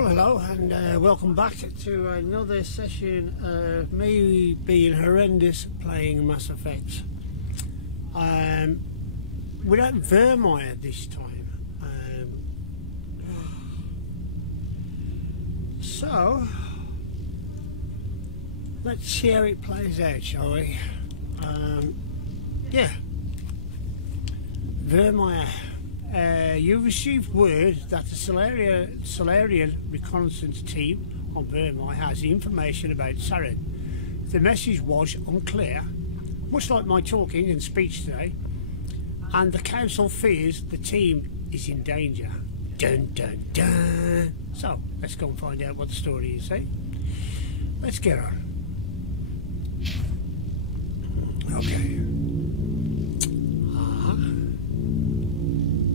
Well, hello, and welcome back to another session of me being horrendous playing Mass Effect. Without Vermeer this time. So, let's see how it plays out, shall we? Yeah. Vermeer. You received word that the Solarian reconnaissance team on Vermeer has information about Saren. The message was unclear, much like my talking and speech today, and the council fears the team is in danger. Dun dun dun. So, let's go and find out what the story is, eh? Let's get on. Okay.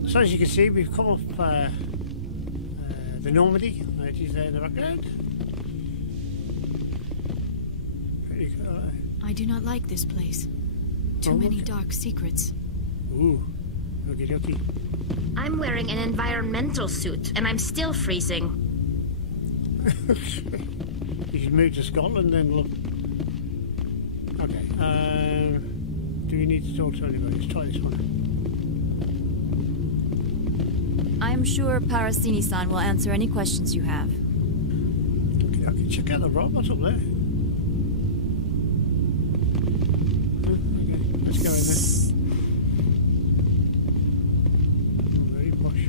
So as you can see, we've come up the Normandy. It is there in the background. Pretty cool. I do not like this place. Too many dark secrets. Ooh, okie dokie. I'm wearing an environmental suit, and I'm still freezing. You should move to Scotland then, look. Okay, do we need to talk to anybody? Let's try this one. I'm sure Parasini-san will answer any questions you have. Okay, I can check out the robots up there. Okay, let's go in there. Very posh.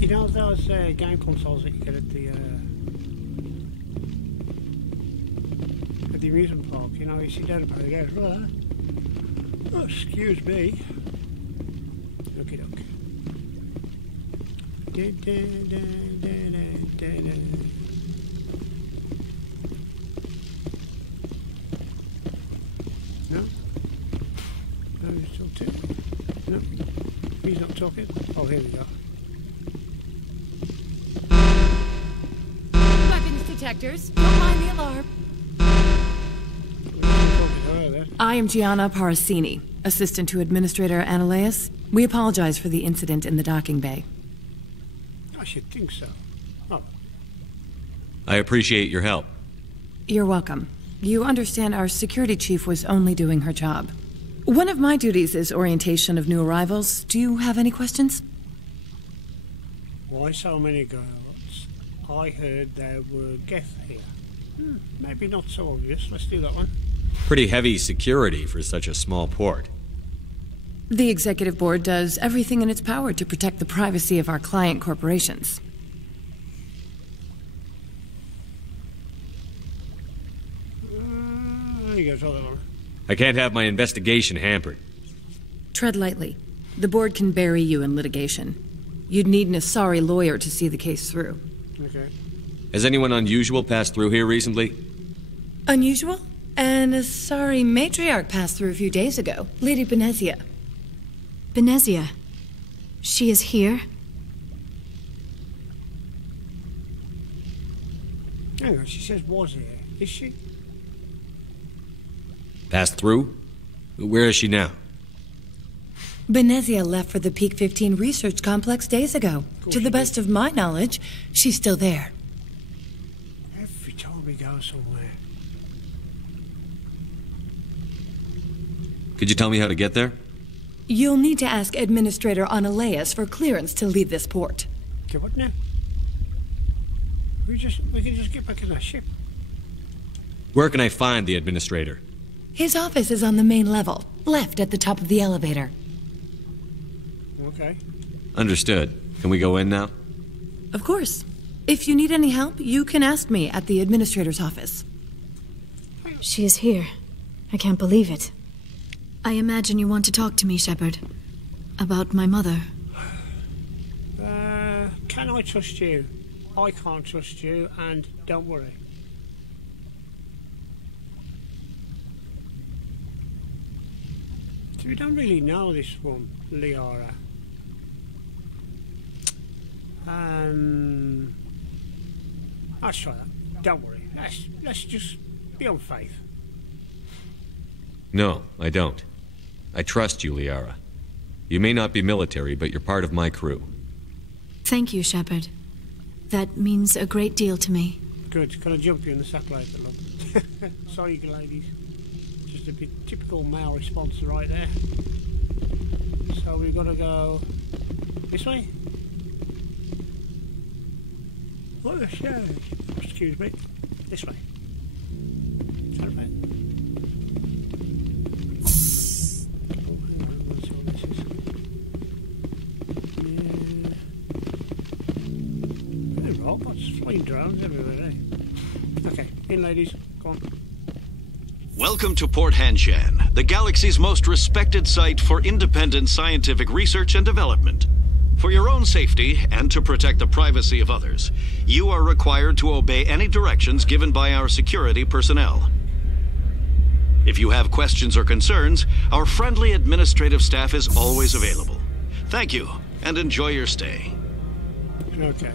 You know those game consoles that you get at the amusement park, you know, you sit down and play the games. Right. Oh, excuse me. Okie doke. No? No, he's still talking. No, he's not talking. Oh, here we go. Weapons detectors. Don't mind the alarm. I am Gianna Parasini, assistant to Administrator Ananias. We apologize for the incident in the docking bay. I should think so. Oh. I appreciate your help. You're welcome. You understand our security chief was only doing her job. One of my duties is orientation of new arrivals. Do you have any questions? Why so many girls? I heard there were guests here. Maybe not so obvious. Let's do that one. Pretty heavy security for such a small port. The executive board does everything in its power to protect the privacy of our client corporations. You go, that one. I can't have my investigation hampered. Tread lightly. The board can bury you in litigation. You'd need an Asari lawyer to see the case through. Okay. Has anyone unusual passed through here recently? Unusual? An Asari matriarch passed through a few days ago. Lady Benezia. Benezia? She is here? Hang on, she says was here. Is she? Passed through? Where is she now? Benezia left for the Peak 15 research complex days ago. To the best of my knowledge, she's still there. Every time we go somewhere. Could you tell me how to get there? You'll need to ask Administrator Ananias for clearance to leave this port. Okay, what now? We can just get back in our ship. Where can I find the administrator? His office is on the main level, left at the top of the elevator. Okay. Understood. Can we go in now? Of course. If you need any help, you can ask me at the administrator's office. She is here. I can't believe it. I imagine you want to talk to me, Shepard. About my mother. Can I trust you? I can't trust you, and don't worry. So we don't really know this one, Liara. Let's try that. Don't worry. Let's just be on faith. No, I don't. I trust you, Liara. You may not be military, but you're part of my crew. Thank you, Shepard. That means a great deal to me. Good. Can I jump you in the sack later, love? Sorry, ladies. Just a bit typical male response right there. So we've got to go this way. What the shit? Excuse me. This way. Turn about. Oh, hang on. Let's see what this is. Yeah. Robots, flying drones everywhere, eh? Okay, in ladies. Go on. Welcome to Port Hanshan, the galaxy's most respected site for independent scientific research and development. For your own safety and to protect the privacy of others, you are required to obey any directions given by our security personnel. If you have questions or concerns, our friendly administrative staff is always available. Thank you, and enjoy your stay. Okay.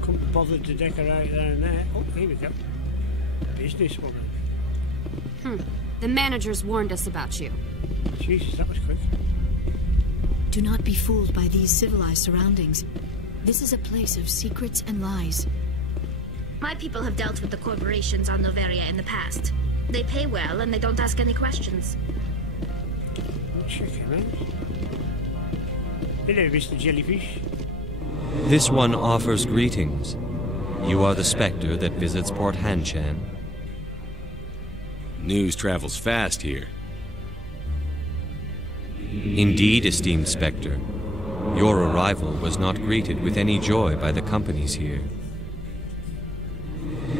Couldn't bother to decorate there and there. Oh, here we go. Businesswoman. The managers warned us about you. Jesus, that was quick. Do not be fooled by these civilized surroundings. This is a place of secrets and lies. My people have dealt with the corporations on Noveria in the past. They pay well and they don't ask any questions. Chicken, eh? Hello, Mr. Jellyfish. This one offers greetings. You are the Spectre that visits Port Hanshan. News travels fast here. Indeed, esteemed Spectre. Your arrival was not greeted with any joy by the companies here.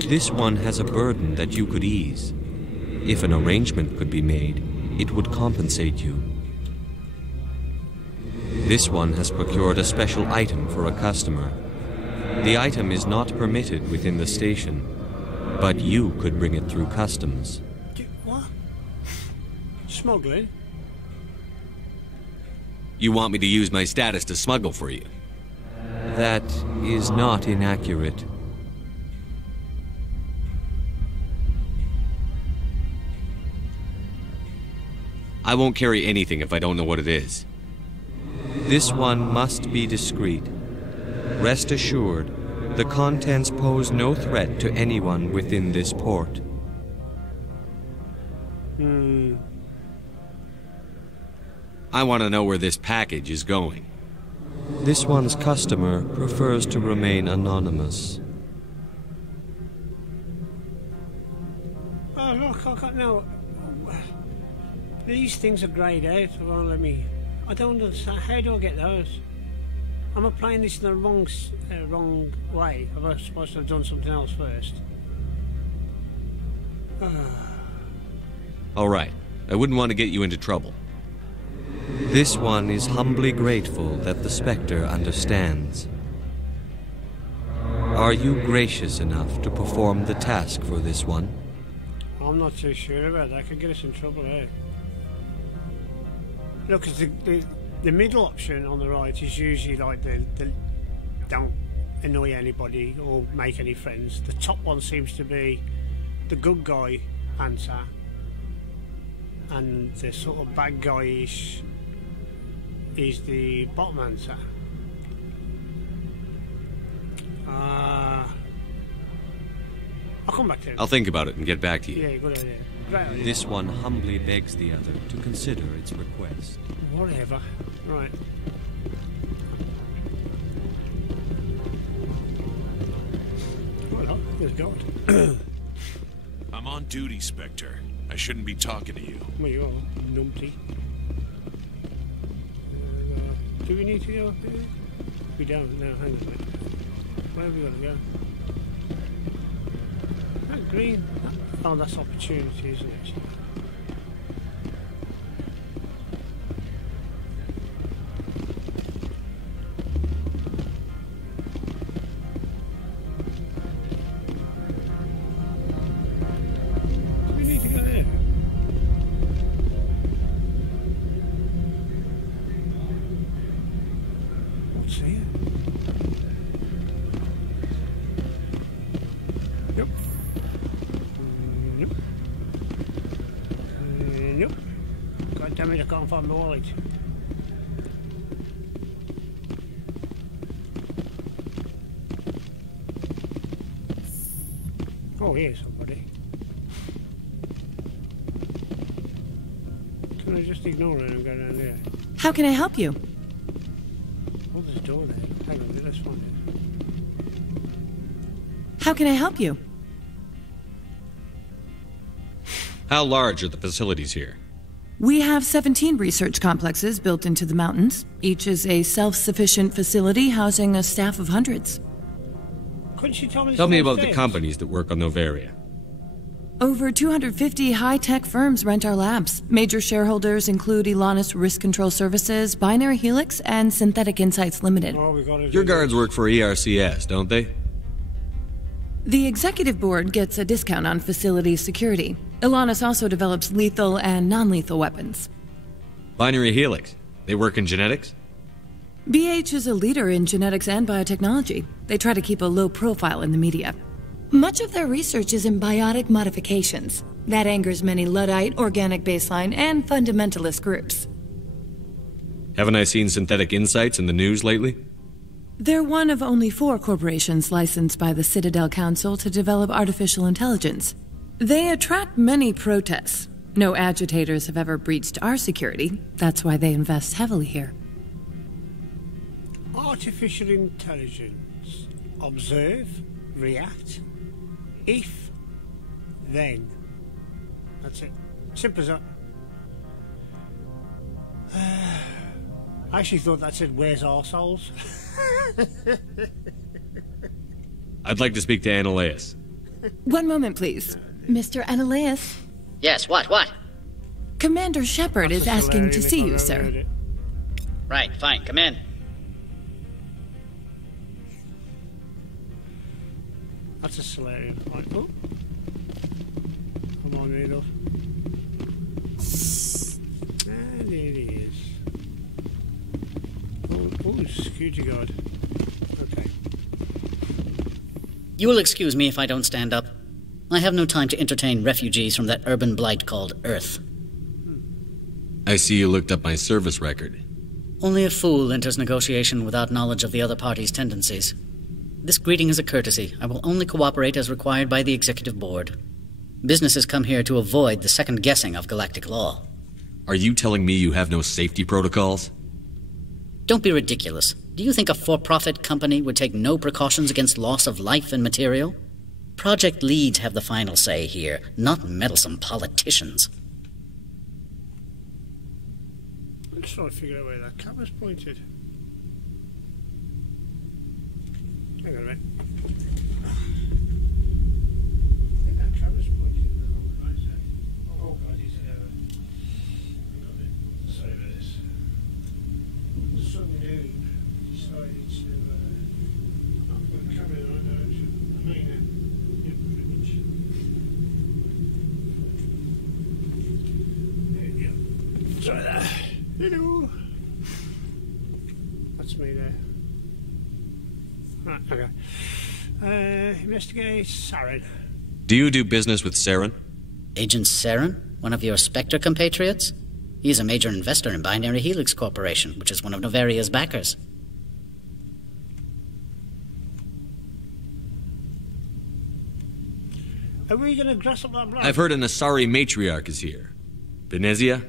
This one has a burden that you could ease. If an arrangement could be made, it would compensate you. This one has procured a special item for a customer. The item is not permitted within the station, but you could bring it through customs. What? Smuggling? You want me to use my status to smuggle for you? That is not inaccurate. I won't carry anything if I don't know what it is. This one must be discreet. Rest assured, the contents pose no threat to anyone within this port. I want to know where this package is going. This one's customer prefers to remain anonymous. Oh, look, I got no... These things are greyed out. Well, I don't understand. How do I get those? Am I playing this in the wrong way? Am I supposed to have done something else first? All right. I wouldn't want to get you into trouble. This one is humbly grateful that the Spectre understands. Are you gracious enough to perform the task for this one? I'm not too sure about that. Could get us in trouble, eh? Look, 'cause the middle option on the right is usually like the don't annoy anybody or make any friends. The top one seems to be the good guy answer, and the sort of bad guy-ish is the bottom answer. I'll come back to it. I'll think about it and get back to you. Yeah, good idea. Great idea. This one humbly begs the other to consider its request. Whatever. Right. Well, there's God. I'm on duty, Spectre. I shouldn't be talking to you. Well, you are, numpty. Do we need to go up there? We don't. No, hang on a minute. Where have we got to go? That green. Oh, that's opportunity, isn't it? Do we need to go there? What's here? I can't find my wallet. Oh, here's somebody. Can I just ignore it and go down there? How can I help you? Oh, there's a door there. Hang on, let's find it. How can I help you? How large are the facilities here? We have 17 research complexes built into the mountains. Each is a self-sufficient facility housing a staff of hundreds. Couldn't you tell me? Tell me about the companies that work on Noveria. Over 250 high-tech firms rent our labs. Major shareholders include Elanus Risk Control Services, Binary Helix, and Synthetic Insights Limited. Oh, your guards work for ERCS, don't they? The executive board gets a discount on facility security. Elanus also develops lethal and non-lethal weapons. Binary Helix. They work in genetics? BH is a leader in genetics and biotechnology. They try to keep a low profile in the media. Much of their research is in biotic modifications. That angers many Luddite, organic baseline, and fundamentalist groups. Haven't I seen Synthetic Insights in the news lately? They're one of only 4 corporations licensed by the Citadel Council to develop artificial intelligence. They attract many protests. No agitators have ever breached our security. That's why they invest heavily here. Artificial intelligence. Observe, react, if, then. That's it. Simple as that. I actually thought that said, where's our souls? I'd like to speak to Ananias. One moment, please. Mr. Ananias? Yes, what? Commander Shepard is asking to see you, sir. Right, fine, come in. That's a Solarian. Right. Oh. Come on, Rudolph. And it is. Oh, security guard. Okay. You will excuse me if I don't stand up. I have no time to entertain refugees from that urban blight called Earth. I see you looked up my service record. Only a fool enters negotiation without knowledge of the other party's tendencies. This greeting is a courtesy. I will only cooperate as required by the Executive Board. Businesses come here to avoid the second guessing of galactic law. Are you telling me you have no safety protocols? Don't be ridiculous. Do you think a for-profit company would take no precautions against loss of life and material? Project leads have the final say here, not meddlesome politicians. I'm just trying to figure out where that camera's pointed. Hang on a minute. I think that camera's pointed in the wrong place. Oh god, he's sorry about this. Some dude decided to not put the camera in the right direction. I mean, pretty much. There you go. Sorry there. Hello. That's me there. Right, okay. Investigate Saren. Do you do business with Saren? Agent Saren? One of your Spectre compatriots? He is a major investor in Binary Helix Corporation, which is one of Noveria's backers. Are we going to grass up that block? I've heard an Asari matriarch is here. Benezia?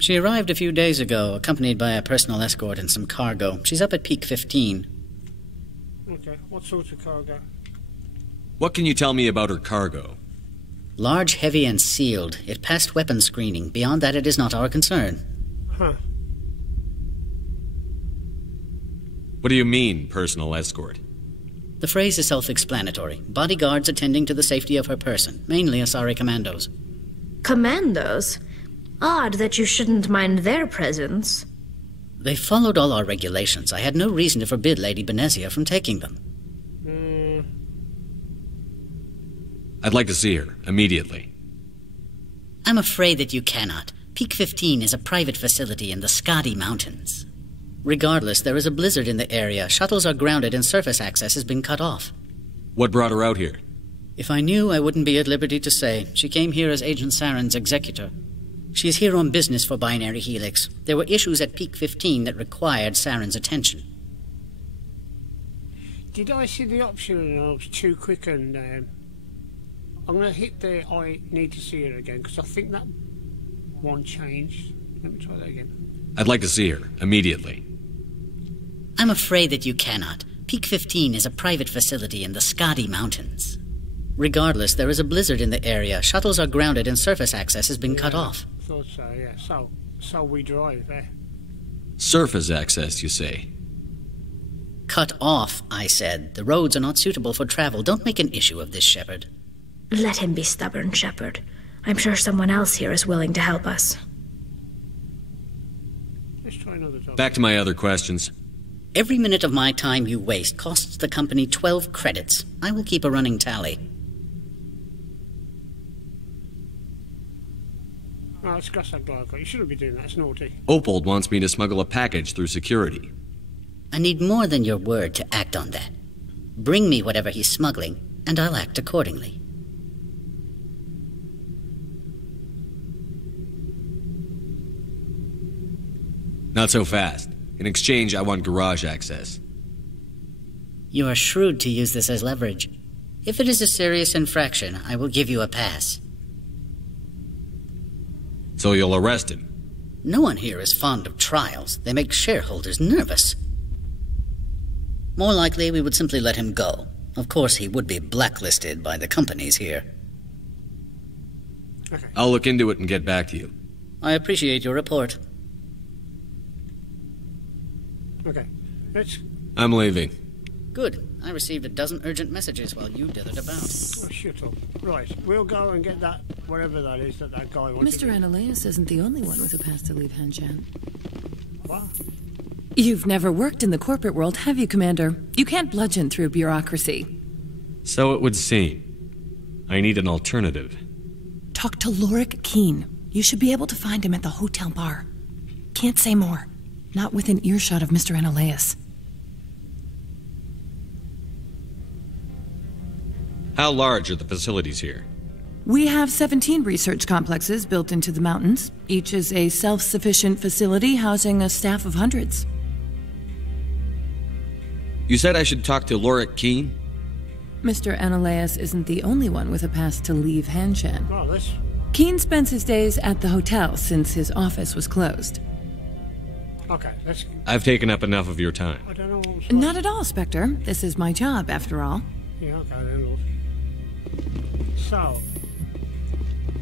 She arrived a few days ago, accompanied by a personal escort and some cargo. She's up at Peak 15. Okay, what sort of cargo? What can you tell me about her cargo? Large, heavy, and sealed. It passed weapons screening. Beyond that, it is not our concern. Huh. What do you mean, personal escort? The phrase is self-explanatory. Bodyguards attending to the safety of her person, mainly Asari commandos. Commandos? Odd that you shouldn't mind their presence. They followed all our regulations. I had no reason to forbid Lady Benezia from taking them. I'd like to see her, immediately. I'm afraid that you cannot. Peak 15 is a private facility in the Skadi Mountains. Regardless, there is a blizzard in the area. Shuttles are grounded and surface access has been cut off. What brought her out here? If I knew, I wouldn't be at liberty to say. She came here as Agent Saren's executor. She's here on business for Binary Helix. There were issues at Peak 15 that required Saren's attention. Did I see the option and I was too quick and I'm going to hit the I need to see her again because I think that one changed. Let me try that again. I'd like to see her, immediately. I'm afraid that you cannot. Peak 15 is a private facility in the Skadi Mountains. Regardless, there is a blizzard in the area. Shuttles are grounded and surface access has been cut off. Thought so, yeah. So we drive there. Surface access, you say? Cut off, I said. The roads are not suitable for travel. Don't make an issue of this, Shepard. Let him be stubborn, Shepard. I'm sure someone else here is willing to help us. Let's try another time. Back to my other questions. Every minute of my time you waste costs the company 12 credits. I will keep a running tally. Oh, scratch that glycol. You shouldn't be doing that. It's naughty. Opold wants me to smuggle a package through security. I need more than your word to act on that. Bring me whatever he's smuggling, and I'll act accordingly. Not so fast. In exchange, I want garage access. You are shrewd to use this as leverage. If it is a serious infraction, I will give you a pass. So you'll arrest him? No one here is fond of trials. They make shareholders nervous. More likely, we would simply let him go. Of course, he would be blacklisted by the companies here. Okay. I'll look into it and get back to you. I appreciate your report. Okay. I'm leaving. Good. I received a dozen urgent messages while you dithered about. Oh, shut up. Right, we'll go and get that, whatever that is that guy wants. Mr. Ananias isn't the only one with a pass to leave Hanshan. What? You've never worked in the corporate world, have you, Commander? You can't bludgeon through bureaucracy. So it would seem. I need an alternative. Talk to Lorik Keene. You should be able to find him at the hotel bar. Can't say more. Not within earshot of Mr. Ananias. How large are the facilities here? We have 17 research complexes built into the mountains. Each is a self-sufficient facility housing a staff of hundreds. You said I should talk to Lorik Keene? Mr. Ananias isn't the only one with a pass to leave Hanshan. Oh, this. Keene spends his days at the hotel since his office was closed. Okay, let's. I've taken up enough of your time. I don't know what I'm supposed Not at all, Spectre. This is my job, after all. Yeah, okay then, love. So,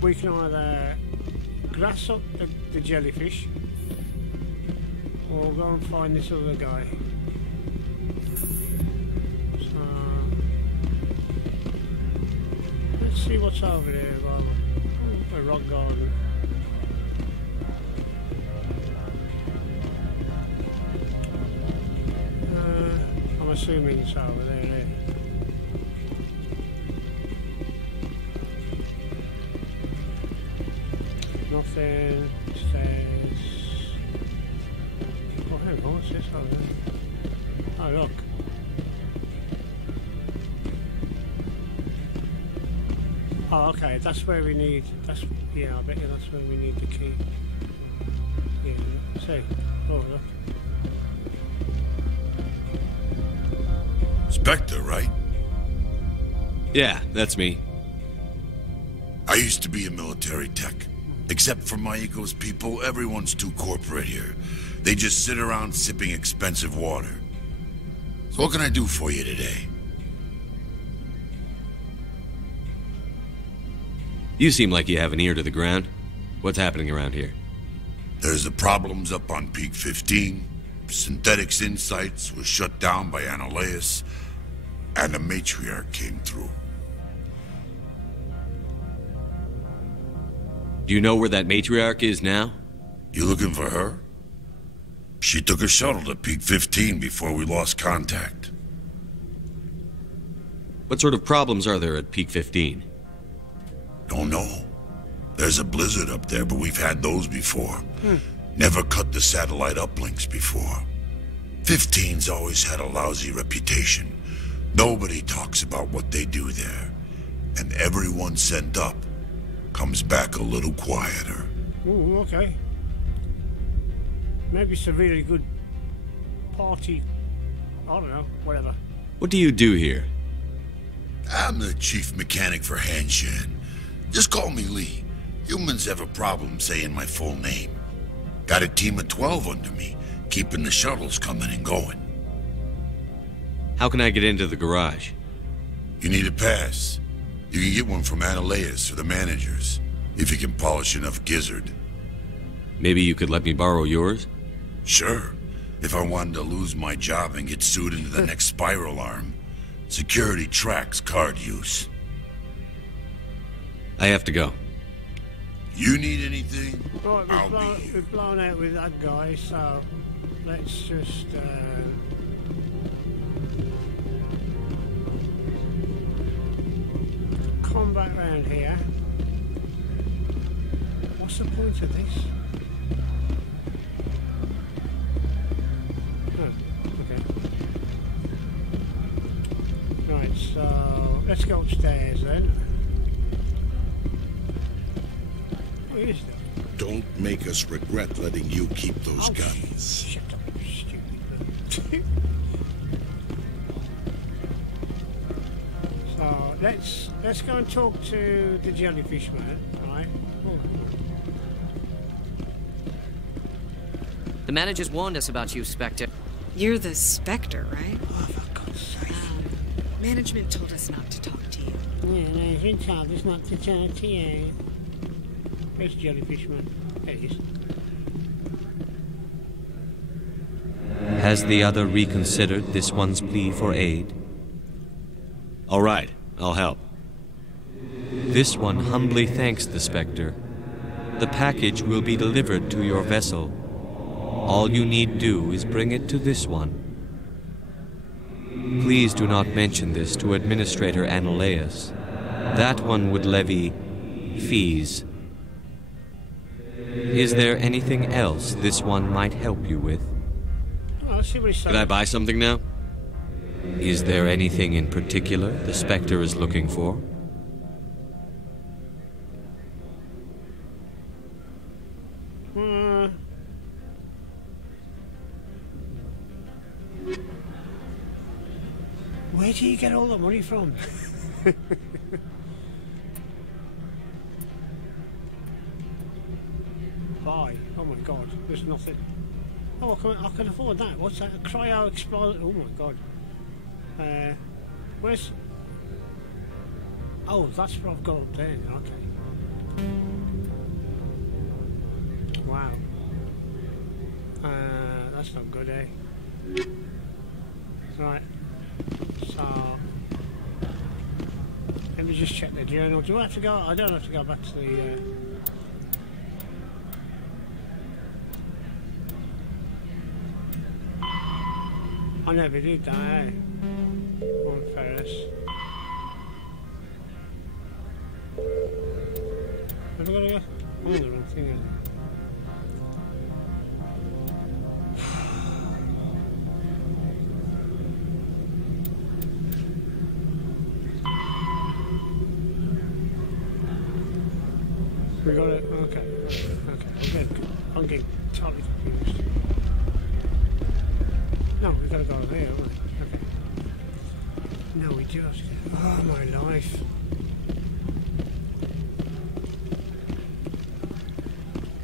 we can either grass up the jellyfish or go and find this other guy. So, let's see what's over there. A rock garden. I'm assuming it's over there. Nothing. Stairs. Oh, hang on, what's this over there? Oh, look. Oh, okay, that's where we need. Yeah, I bet you that's where we need the key. Yeah, see. Oh, look. Spectre, right? Yeah, that's me. I used to be a military tech. Except for Maiko's people, everyone's too corporate here. They just sit around sipping expensive water. So what can I do for you today? You seem like you have an ear to the ground. What's happening around here? There's the problems up on Peak 15. Synthetics Insights was shut down by Ananias, and the matriarch came through. Do you know where that matriarch is now? You looking for her? She took a shuttle to Peak 15 before we lost contact. What sort of problems are there at Peak 15? Don't know. There's a blizzard up there, but we've had those before. Never cut the satellite uplinks before. 15's always had a lousy reputation. Nobody talks about what they do there. And everyone sent up comes back a little quieter. Oh, okay. Maybe it's a really good party. I don't know, whatever. What do you do here? I'm the chief mechanic for Hanshan. Just call me Lee. Humans have a problem saying my full name. Got a team of 12 under me, keeping the shuttles coming and going. How can I get into the garage? You need a pass. You can get one from Ananias or the managers, if you can polish enough gizzard. Maybe you could let me borrow yours? Sure. If I wanted to lose my job and get sued into the next spiral arm. Security tracks card use. I have to go. You need anything? Right, we've blown out with that guy, so let's just come back round here. What's the point of this? Oh, okay. Right, so let's go upstairs then. What is that? Don't make us regret letting you keep those guns. Shut up, you stupid. So let's go and talk to the jellyfish man, alright? The managers warned us about you, Spectre. You're the Spectre, right? Oh, for God's sake. Management told us not to talk to you. Yeah, management told us not to talk to you. Where's jellyfish man? There he is. Has the other reconsidered this one's plea for aid? All right, I'll help. This one humbly thanks the Spectre. The package will be delivered to your vessel. All you need do is bring it to this one. Please do not mention this to Administrator Ananias. That one would levy fees. Is there anything else this one might help you with? Oh, let's see what he's saying. Could I buy something now? Is there anything in particular the Spectre is looking for? Where do you get all the money from? Buy. Oh my God, there's nothing. Oh, I can afford that. What's that? A cryo explosion. Oh my God. Where's? Oh, that's what I've got up there. Okay. Wow. That's not good, eh? Right. So let me just check the journal. Do I have to go? I don't have to go back to the. I never did that, eh? On Ferris. Have I got to go? I'm on the wrong thing, isn't it? We got it. Okay. Okay. I'm getting totally confused. No, we gotta go over here, haven't we? Okay. No, we do have to get. Oh my life.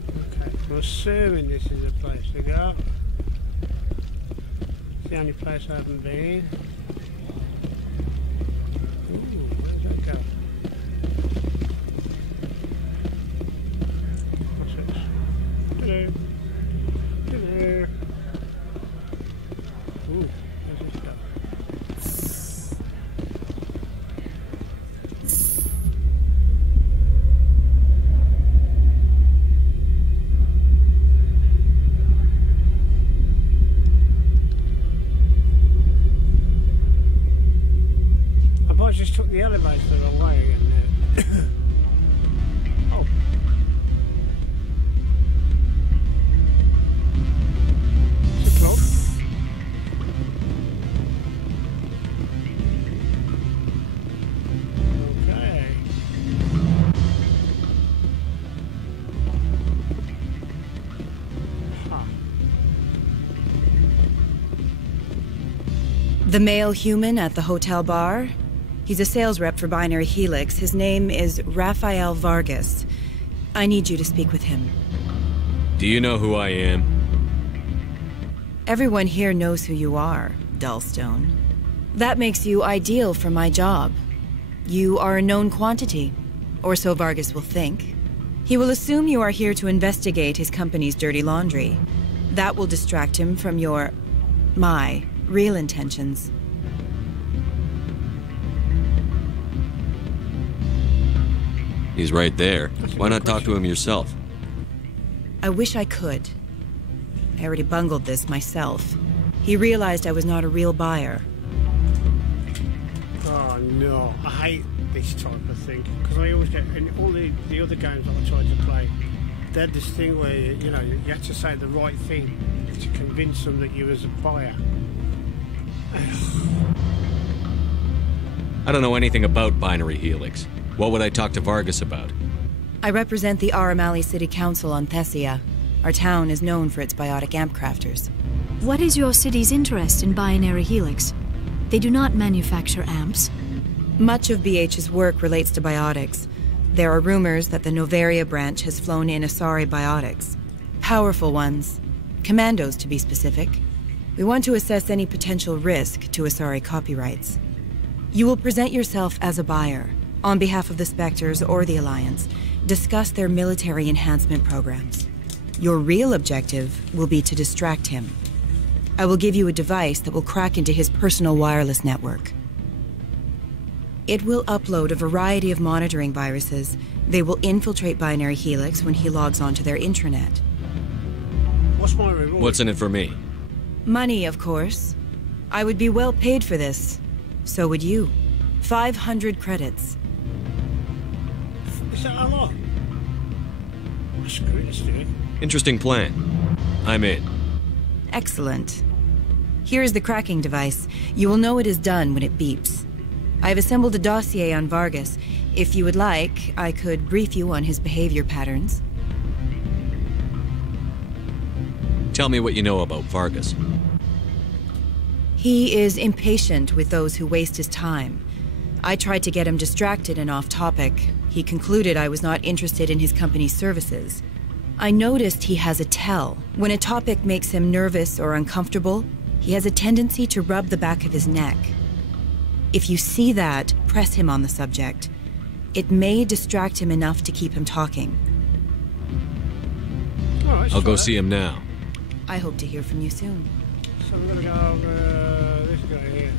Okay. I'm assuming this is the place to go. It's the only place I haven't been. Ooh, where does that go? Hello. Hello. Ooh, where's this go? I probably just took the elevator the wrong way again there. Oh. Club. Okay. The male human at the hotel bar? He's a sales rep for Binary Helix. His name is Rafael Vargas. I need you to speak with him. Do you know who I am? Everyone here knows who you are, Dullstone. That makes you ideal for my job. You are a known quantity, or so Vargas will think. He will assume you are here to investigate his company's dirty laundry. That will distract him from my real intentions. He's right there. Why not talk to him yourself? I wish I could. I already bungled this myself. He realized I was not a real buyer. Oh no, I hate this type of thing. Because I always get, in all the other games that I tried to play, they had this thing where, you know, you had to say the right thing to convince them that you was a buyer. I don't know anything about Binary Helix. What would I talk to Vargas about? I represent the Aramali City Council on Thessia. Our town is known for its biotic amp crafters. What is your city's interest in Binary Helix? They do not manufacture amps. Much of BH's work relates to biotics. There are rumors that the Noveria branch has flown in Asari biotics. Powerful ones. Commandos, to be specific. We want to assess any potential risk to Asari copyrights. You will present yourself as a buyer, on behalf of the Spectres or the Alliance. Discuss their military enhancement programs. Your real objective will be to distract him. I will give you a device that will crack into his personal wireless network. It will upload a variety of monitoring viruses. They will infiltrate Binary Helix when he logs onto their intranet. What's my reward? What's in it for me? Money, of course. I would be well paid for this. So would you. 500 credits. Is that a lot? Oh, screw it, let's do it. Interesting plan. I'm in. Excellent. Here is the cracking device. You will know it is done when it beeps. I have assembled a dossier on Vargas. If you would like, I could brief you on his behavior patterns. Tell me what you know about Vargas. He is impatient with those who waste his time. I tried to get him distracted and off topic. He concluded I was not interested in his company's services. I noticed he has a tell. When a topic makes him nervous or uncomfortable, he has a tendency to rub the back of his neck. If you see that, press him on the subject. It may distract him enough to keep him talking. I'll go see him now. I hope to hear from you soon. So I'm gonna go this guy here.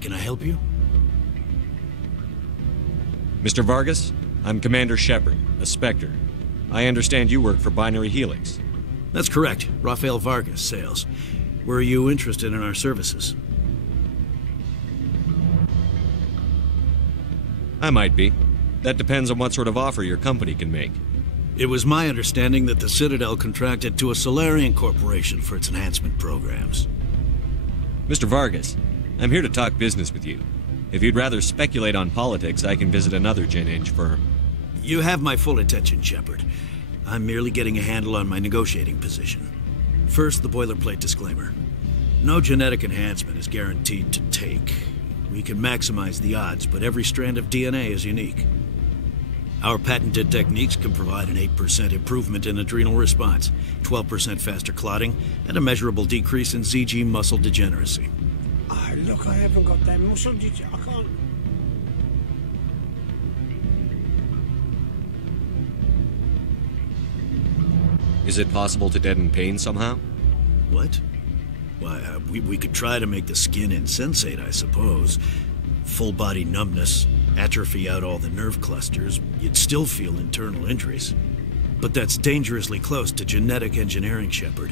Can I help you? Mr. Vargas, I'm Commander Shepard, a Spectre. I understand you work for Binary Helix. That's correct. Rafael Vargas, sales. Were you interested in our services? I might be. That depends on what sort of offer your company can make. It was my understanding that the Citadel contracted to a Solarian corporation for its enhancement programs. Mr. Vargas, I'm here to talk business with you. If you'd rather speculate on politics, I can visit another Gen-Eng firm. You have my full attention, Shepard. I'm merely getting a handle on my negotiating position. First, the boilerplate disclaimer. No genetic enhancement is guaranteed to take. We can maximize the odds, but every strand of DNA is unique. Our patented techniques can provide an 8% improvement in adrenal response, 12% faster clotting, and a measurable decrease in ZG muscle degeneracy. Oh, look, I haven't got that muscle. I can't. Is it possible to deaden pain somehow? What? Why, we could try to make the skin insensate, I suppose. Full body numbness, atrophy out all the nerve clusters, you'd still feel internal injuries. But that's dangerously close to genetic engineering, Shepard.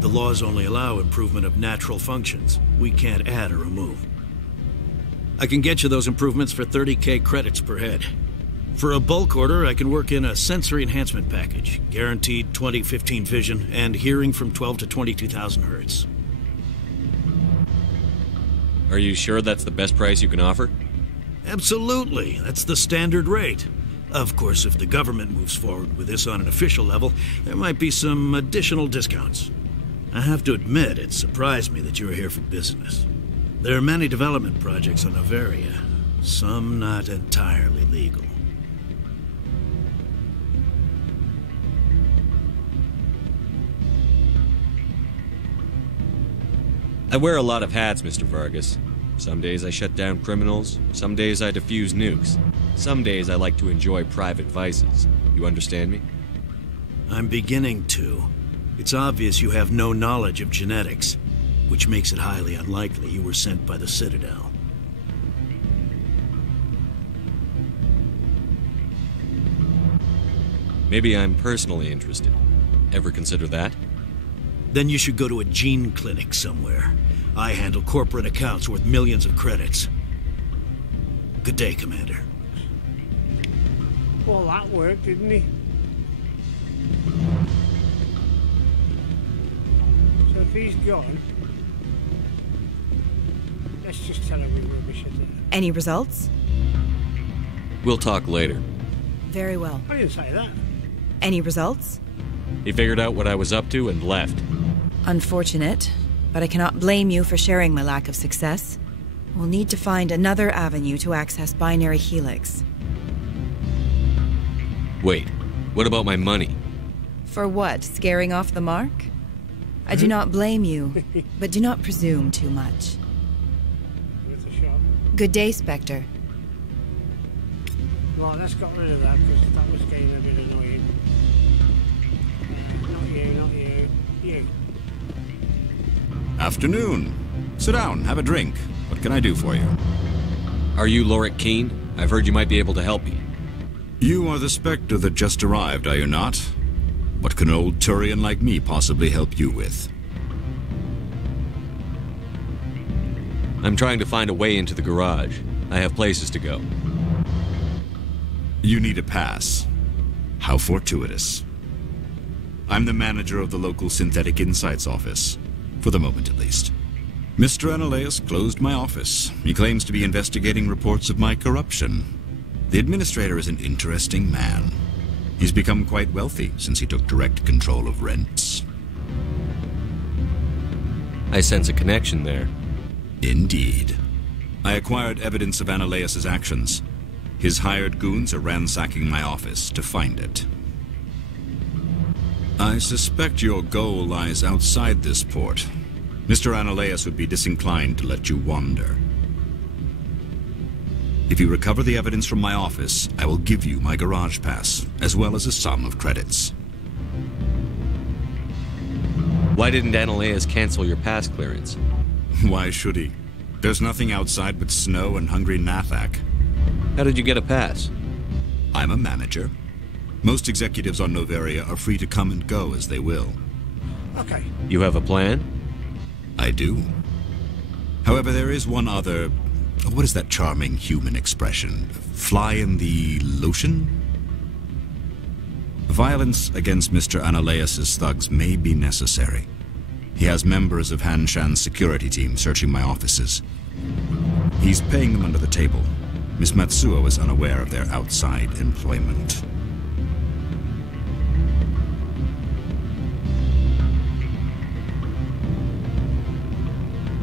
The laws only allow improvement of natural functions. We can't add or remove. I can get you those improvements for 30K credits per head. For a bulk order, I can work in a sensory enhancement package, guaranteed 20/15 vision, and hearing from 12 to 22,000 hertz. Are you sure that's the best price you can offer? Absolutely. That's the standard rate. Of course, if the government moves forward with this on an official level, there might be some additional discounts. I have to admit, it surprised me that you were here for business. There are many development projects on Noveria, some not entirely legal. I wear a lot of hats, Mr. Vargas. Some days I shut down criminals, some days I defuse nukes. Some days I like to enjoy private vices. You understand me? I'm beginning to. It's obvious you have no knowledge of genetics, which makes it highly unlikely you were sent by the Citadel. Maybe I'm personally interested. Ever consider that? Then you should go to a gene clinic somewhere. I handle corporate accounts worth millions of credits. Good day, Commander. Well, that worked, didn't he? So if he's gone, let's just tell him we rubbish at it. Any results? We'll talk later. Very well. I didn't say that. Any results? He figured out what I was up to and left. Unfortunate, but I cannot blame you for sharing my lack of success. We'll need to find another avenue to access Binary Helix. Wait, what about my money? For what? Scaring off the mark? I do not blame you, but do not presume too much. Worth a shot. Good day, Spectre. Right, let's get rid of that because that was getting a bit annoying. Not you. You. Afternoon. Sit down, have a drink. What can I do for you? Are you Lorik Keene? I've heard you might be able to help me. You are the Spectre that just arrived, are you not? What can an old Turian like me possibly help you with? I'm trying to find a way into the garage. I have places to go. You need a pass. How fortuitous. I'm the manager of the local Synthetic Insights office. For the moment, at least. Mr. Analaeus closed my office. He claims to be investigating reports of my corruption. The administrator is an interesting man. He's become quite wealthy since he took direct control of rents. I sense a connection there. Indeed. I acquired evidence of Analaeus' actions. His hired goons are ransacking my office to find it. I suspect your goal lies outside this port. Mr. Analaeus would be disinclined to let you wander. If you recover the evidence from my office, I will give you my garage pass, as well as a sum of credits. Why didn't Analaeus cancel your pass clearance? Why should he? There's nothing outside but snow and hungry Nathak. How did you get a pass? I'm a manager. Most executives on Noveria are free to come and go as they will. Okay. You have a plan? I do. However, there is one other... What is that charming human expression? Fly in the lotion? Violence against Mr. Analaeus' thugs may be necessary. He has members of Han Shan's security team searching my offices. He's paying them under the table. Miss Matsuo is unaware of their outside employment.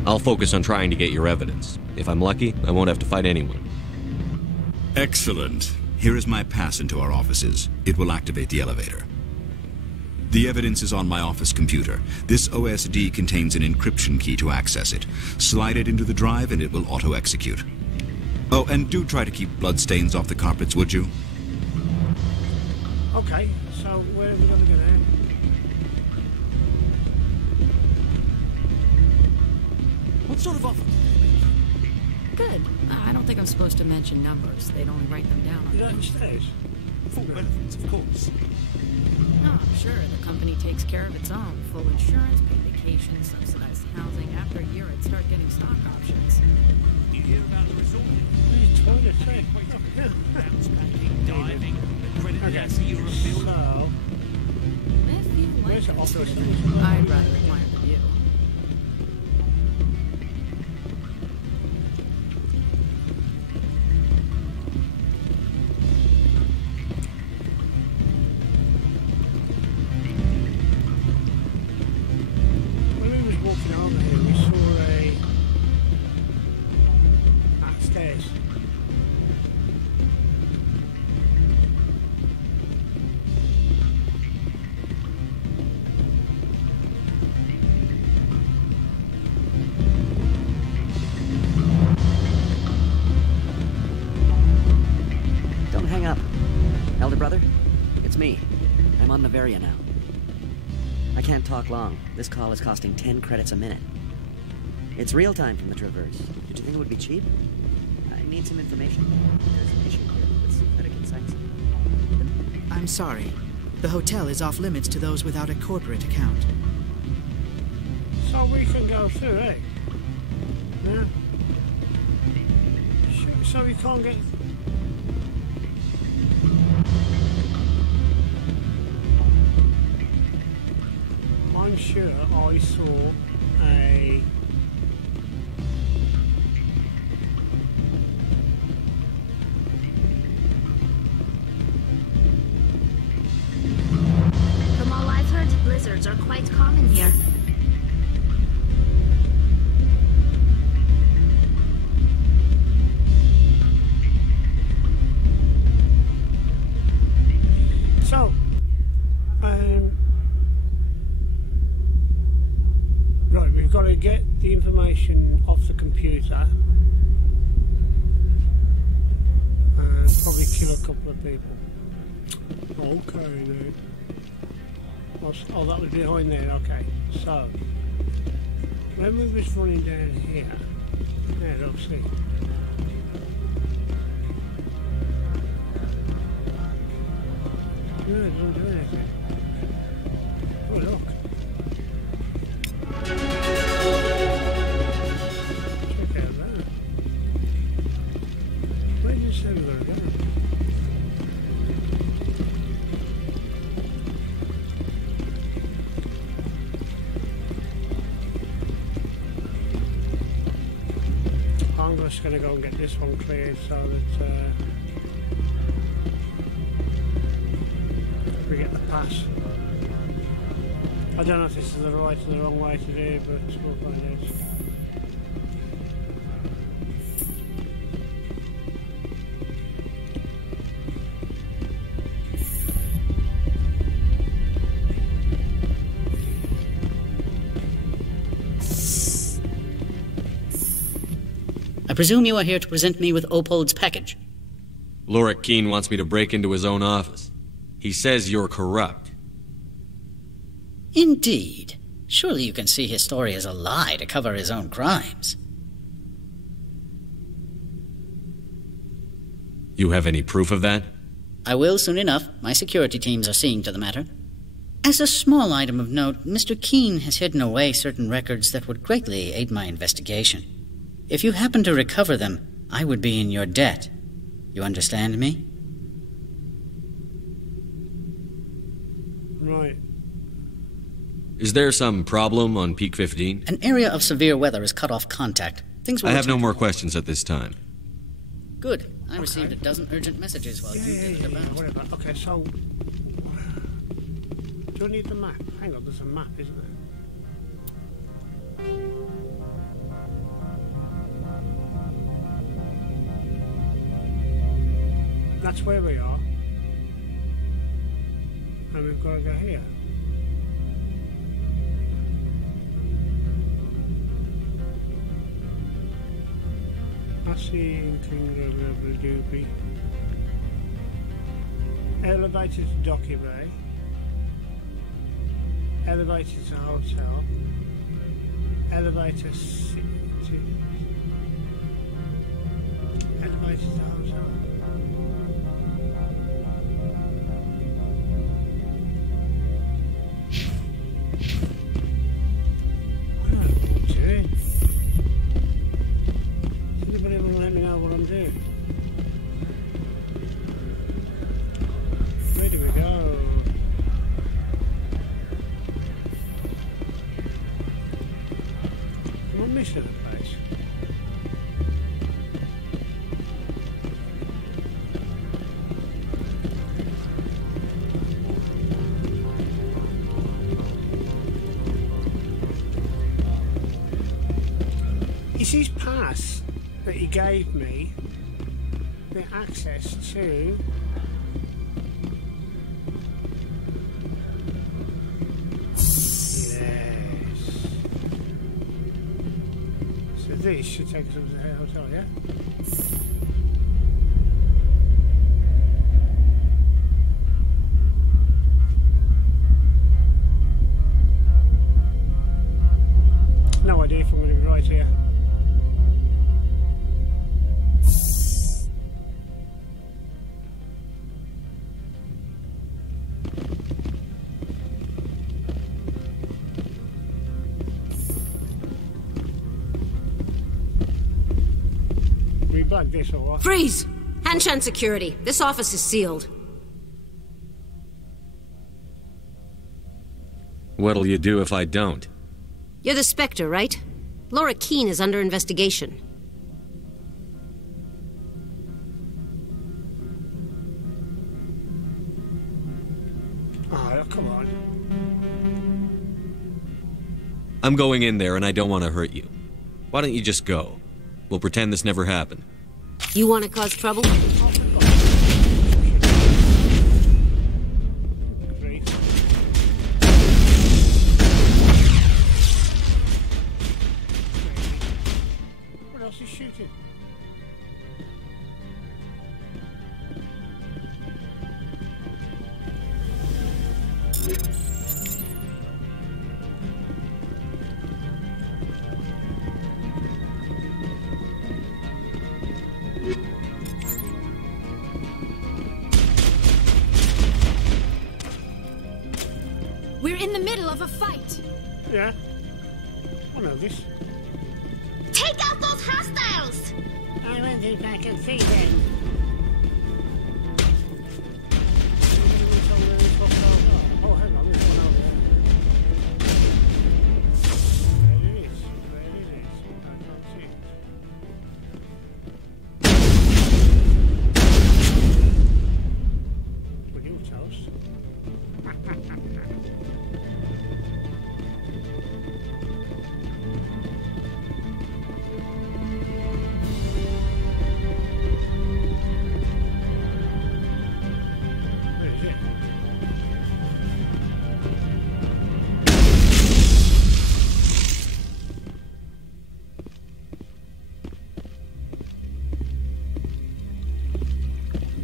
I'll focus on trying to get your evidence. If I'm lucky, I won't have to fight anyone. Excellent. Here is my pass into our offices. It will activate the elevator. The evidence is on my office computer. This OSD contains an encryption key to access it. Slide it into the drive and it will auto-execute. Oh, and do try to keep bloodstains off the carpets, would you? Okay, so where are we going to go now? What sort of offer? Good. I don't think I'm supposed to mention numbers. They'd only write them down on Is that upstairs? Full benefits, of course. No, I'm sure. The company takes care of its own. Full insurance, paid vacations, subsidized housing. After a year, I'd start getting stock options. Do you hear about the resort? Toilet, say. Bounce backing, diving, credit the ICU refill. So, If you like where's the that office? sort of thing, I'd rather admire the view. Noveria now. I can't talk long. This call is costing 10 credits a minute. It's real time from the Traverse. Did you think it would be cheap? I need some information. There's an issue here with synthetic insights. I'm sorry. The hotel is off limits to those without a corporate account. So we can go through, eh? Yeah. So we can't get... I'm sure I saw a... From all I've heard, blizzards are quite common here. So, right, we've got to get the information off the computer and probably kill a couple of people. Okay, then. Oh, that was behind there, okay. So, when we was running down here, yeah, let's see. No, it doesn't do anything. Oh, look. Check out that. Where did you say we were going to go? I'm just going to go and get this one cleared so that we get the pass. I don't know if this is the right or the wrong way to do it, but we'll find out. I presume you are here to present me with Opold's package. Lorik Keene wants me to break into his own office. He says you're corrupt. Indeed. Surely you can see his story as a lie to cover his own crimes. You have any proof of that? I will soon enough. My security teams are seeing to the matter. As a small item of note, Mr. Keene has hidden away certain records that would greatly aid my investigation. If you happen to recover them, I would be in your debt. You understand me? Right. Is there some problem on Peak 15? An area of severe weather has cut off contact. Things will I have no more questions at this time. Good. I received a dozen urgent messages while you did about. Whatever. Okay, so... Do I need the map? Hang on, there's a map, isn't there? That's where we are. And we've got to go here. I see in King Doobie. Elevator to Docky Bay. Elevator to hotel. Elevator to elevator to hotel. I don't know what I'm doing. Does anybody want to let me know what I'm doing? Where do we go? I'm on mission at the place. Is his pass that he gave me the access to this should take us up to the hotel, yeah? I'm going to be right here. We bug this or what? Freeze! Hanshan security. This office is sealed. What'll you do if I don't? You're the Spectre, right? Laura Keene is under investigation. Oh, come on. I'm going in there and I don't want to hurt you. Why don't you just go? We'll pretend this never happened. You want to cause trouble? What else is shooting? We're in the middle of a fight. Yeah. I know this. Take out those hostiles! I don't think I can see them. Oh, hang on, there's one over there. Where it is? Where it is? I can't see it. Will you toast? Where is it?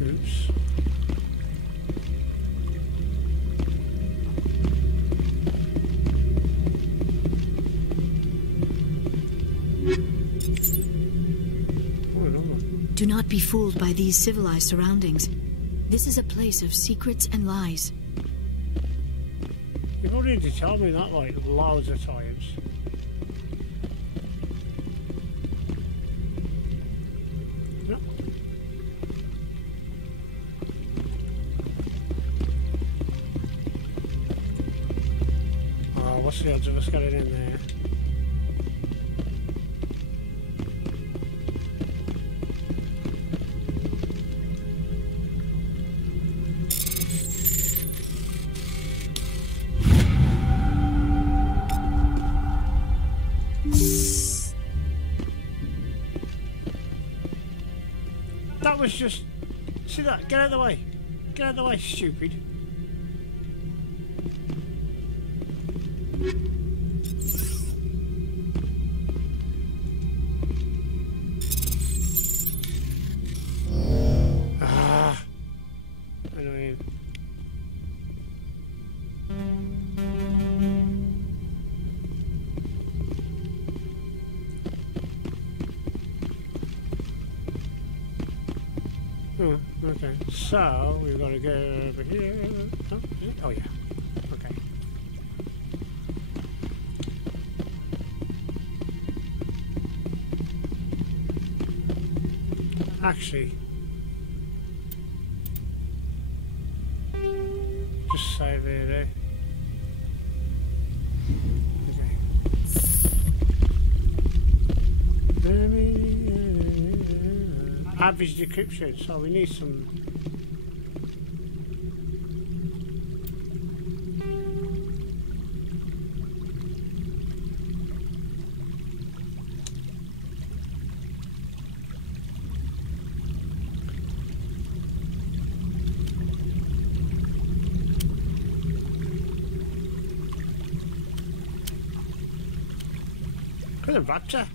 Oops. Oh, no. Do not be fooled by these civilized surroundings. This is a place of secrets and lies. You've already told me that like loads of times. No. Oh, what's the odds of us getting in there? That was just... See that? Get out of the way. Get out of the way, stupid. Ah. Annoying. Oh, okay. So, we've got to go over here. Oh, is it? Oh, yeah. Okay. Actually, just save it, eh? Average decryption, so we need some. Look at the raptor.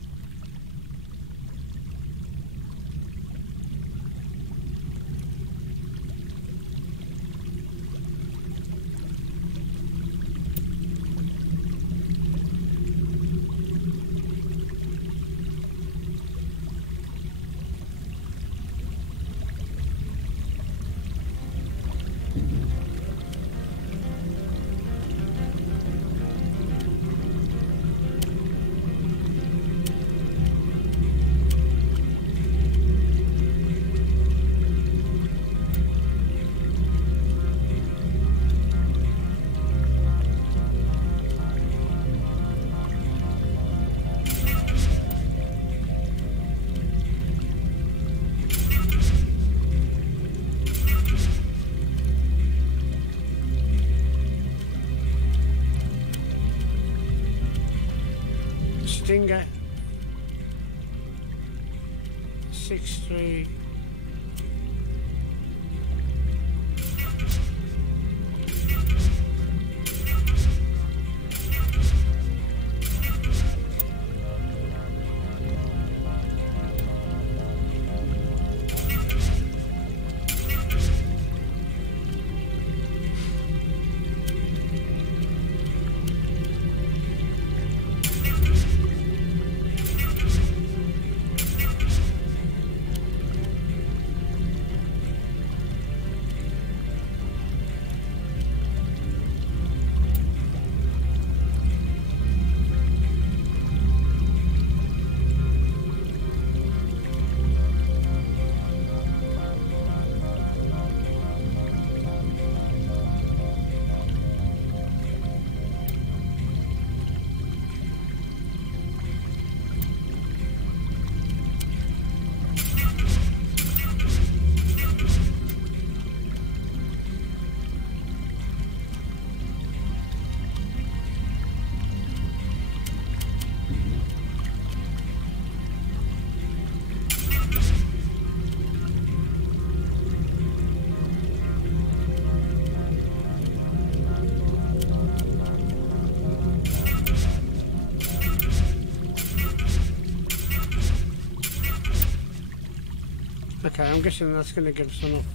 Stinger 6-3. Okay, I'm guessing that's going to give us enough.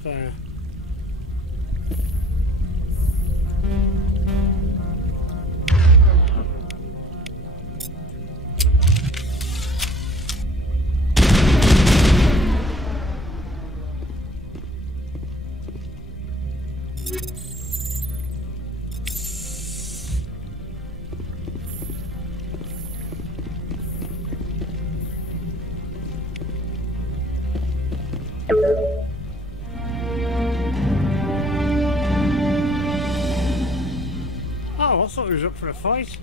Oh, I thought he was up for a fight.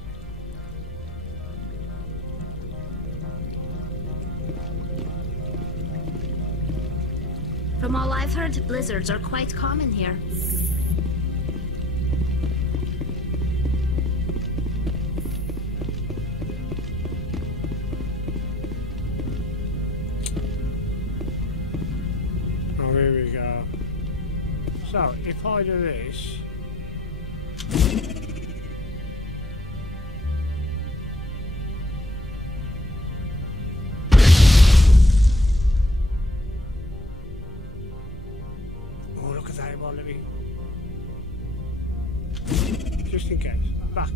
From all I've heard, blizzards are quite common here. Oh, here we go. So, if I do this... Oh, look at that, it won't let me... Just in case. Back.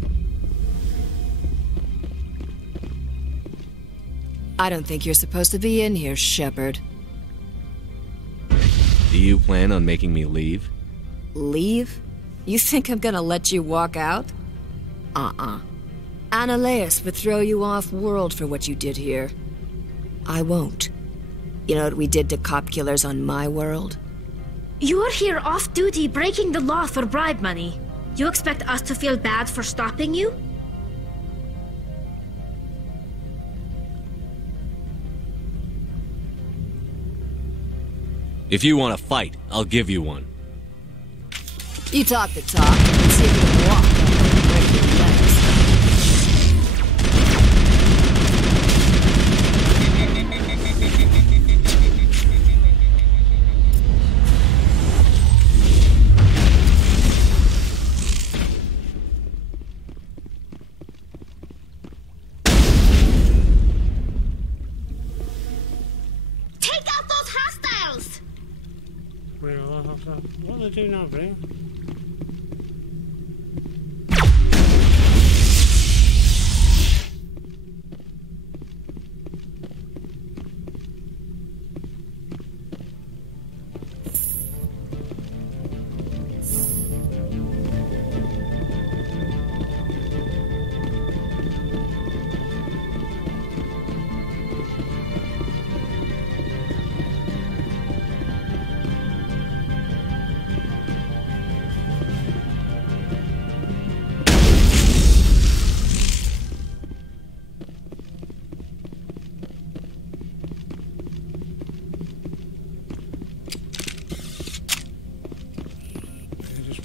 I don't think you're supposed to be in here, Shepard. Do you plan on making me leave? Leave? You think I'm gonna let you walk out? Annaleus would throw you off-world for what you did here. I won't. You know what we did to cop killers on my world? You're here off-duty breaking the law for bribe money. You expect us to feel bad for stopping you? If you want to fight, I'll give you one. You talk the talk, and see if you can walk and break your legs. What do they do now, bro?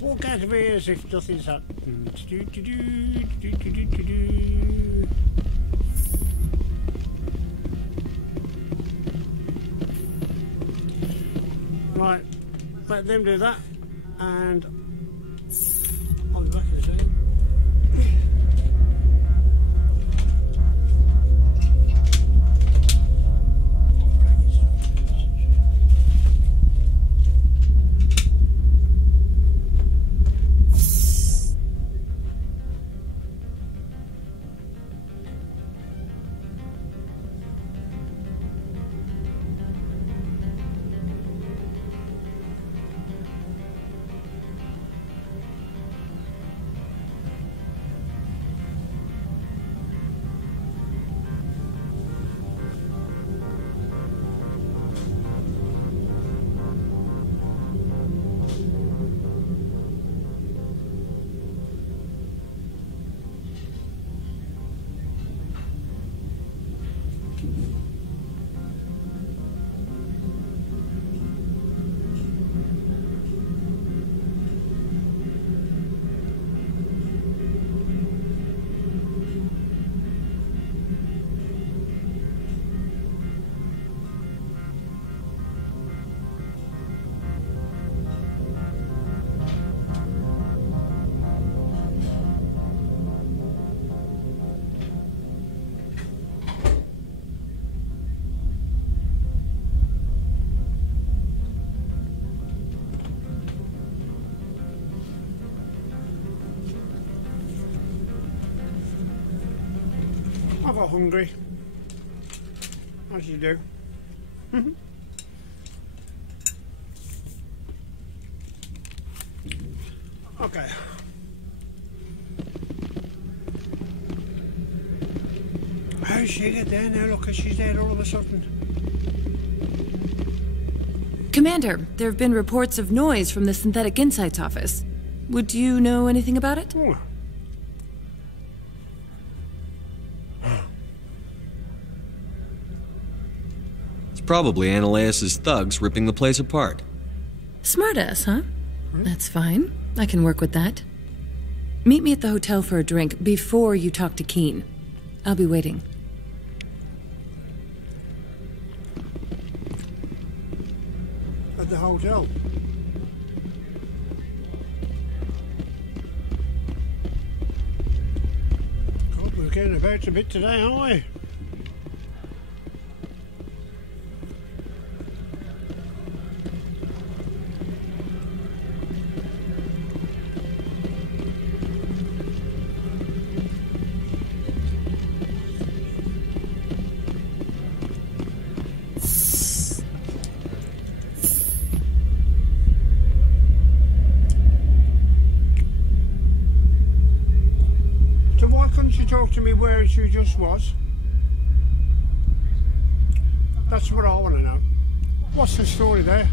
Walk out of here as if nothing's happened. let them do that, and I'll be back in a second. I got hungry, as you do. Okay. How did she get there now? Look, she's there all of a sudden. Commander, there have been reports of noise from the Synthetic Insights office. Would you know anything about it? Oh. Probably Ananias' thugs ripping the place apart. Smartass, huh? That's fine. I can work with that. Meet me at the hotel for a drink before you talk to Keen. I'll be waiting. At the hotel? God, we're getting about a bit today, aren't we? Talk to me where she just was. That's what I want to know. What's the story there?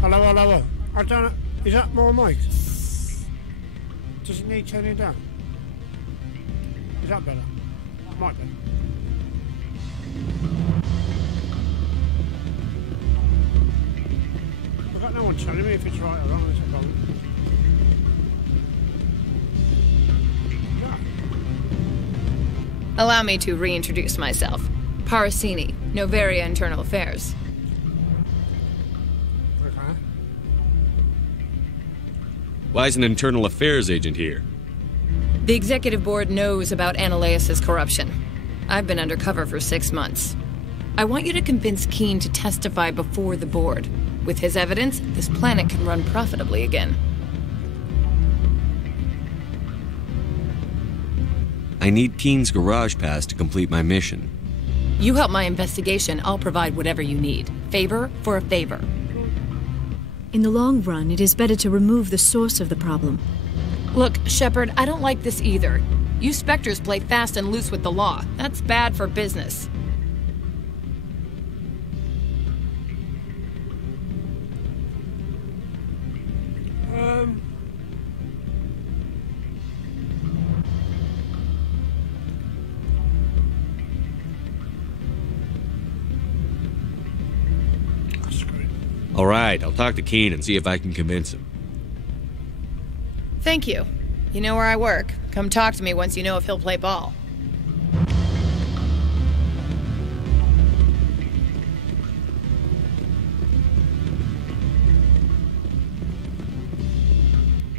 Hello, hello. I don't know. Is that more mic? Does it need turning down? Is that better? Might be. I've got no one telling me if it's right or wrong. That's a problem. Allow me to reintroduce myself. Parasini, Novaria Internal Affairs. Okay. Why is an internal affairs agent here? The executive board knows about Ananias' corruption. I've been undercover for 6 months. I want you to convince Keen to testify before the board. With his evidence, this planet can run profitably again. I need Keen's garage pass to complete my mission. You help my investigation, I'll provide whatever you need. Favor for a favor. In the long run, it is better to remove the source of the problem. Look, Shepard, I don't like this either. You Spectres play fast and loose with the law. That's bad for business. All right, I'll talk to Keen and see if I can convince him. Thank you. You know where I work. Come talk to me once you know if he'll play ball.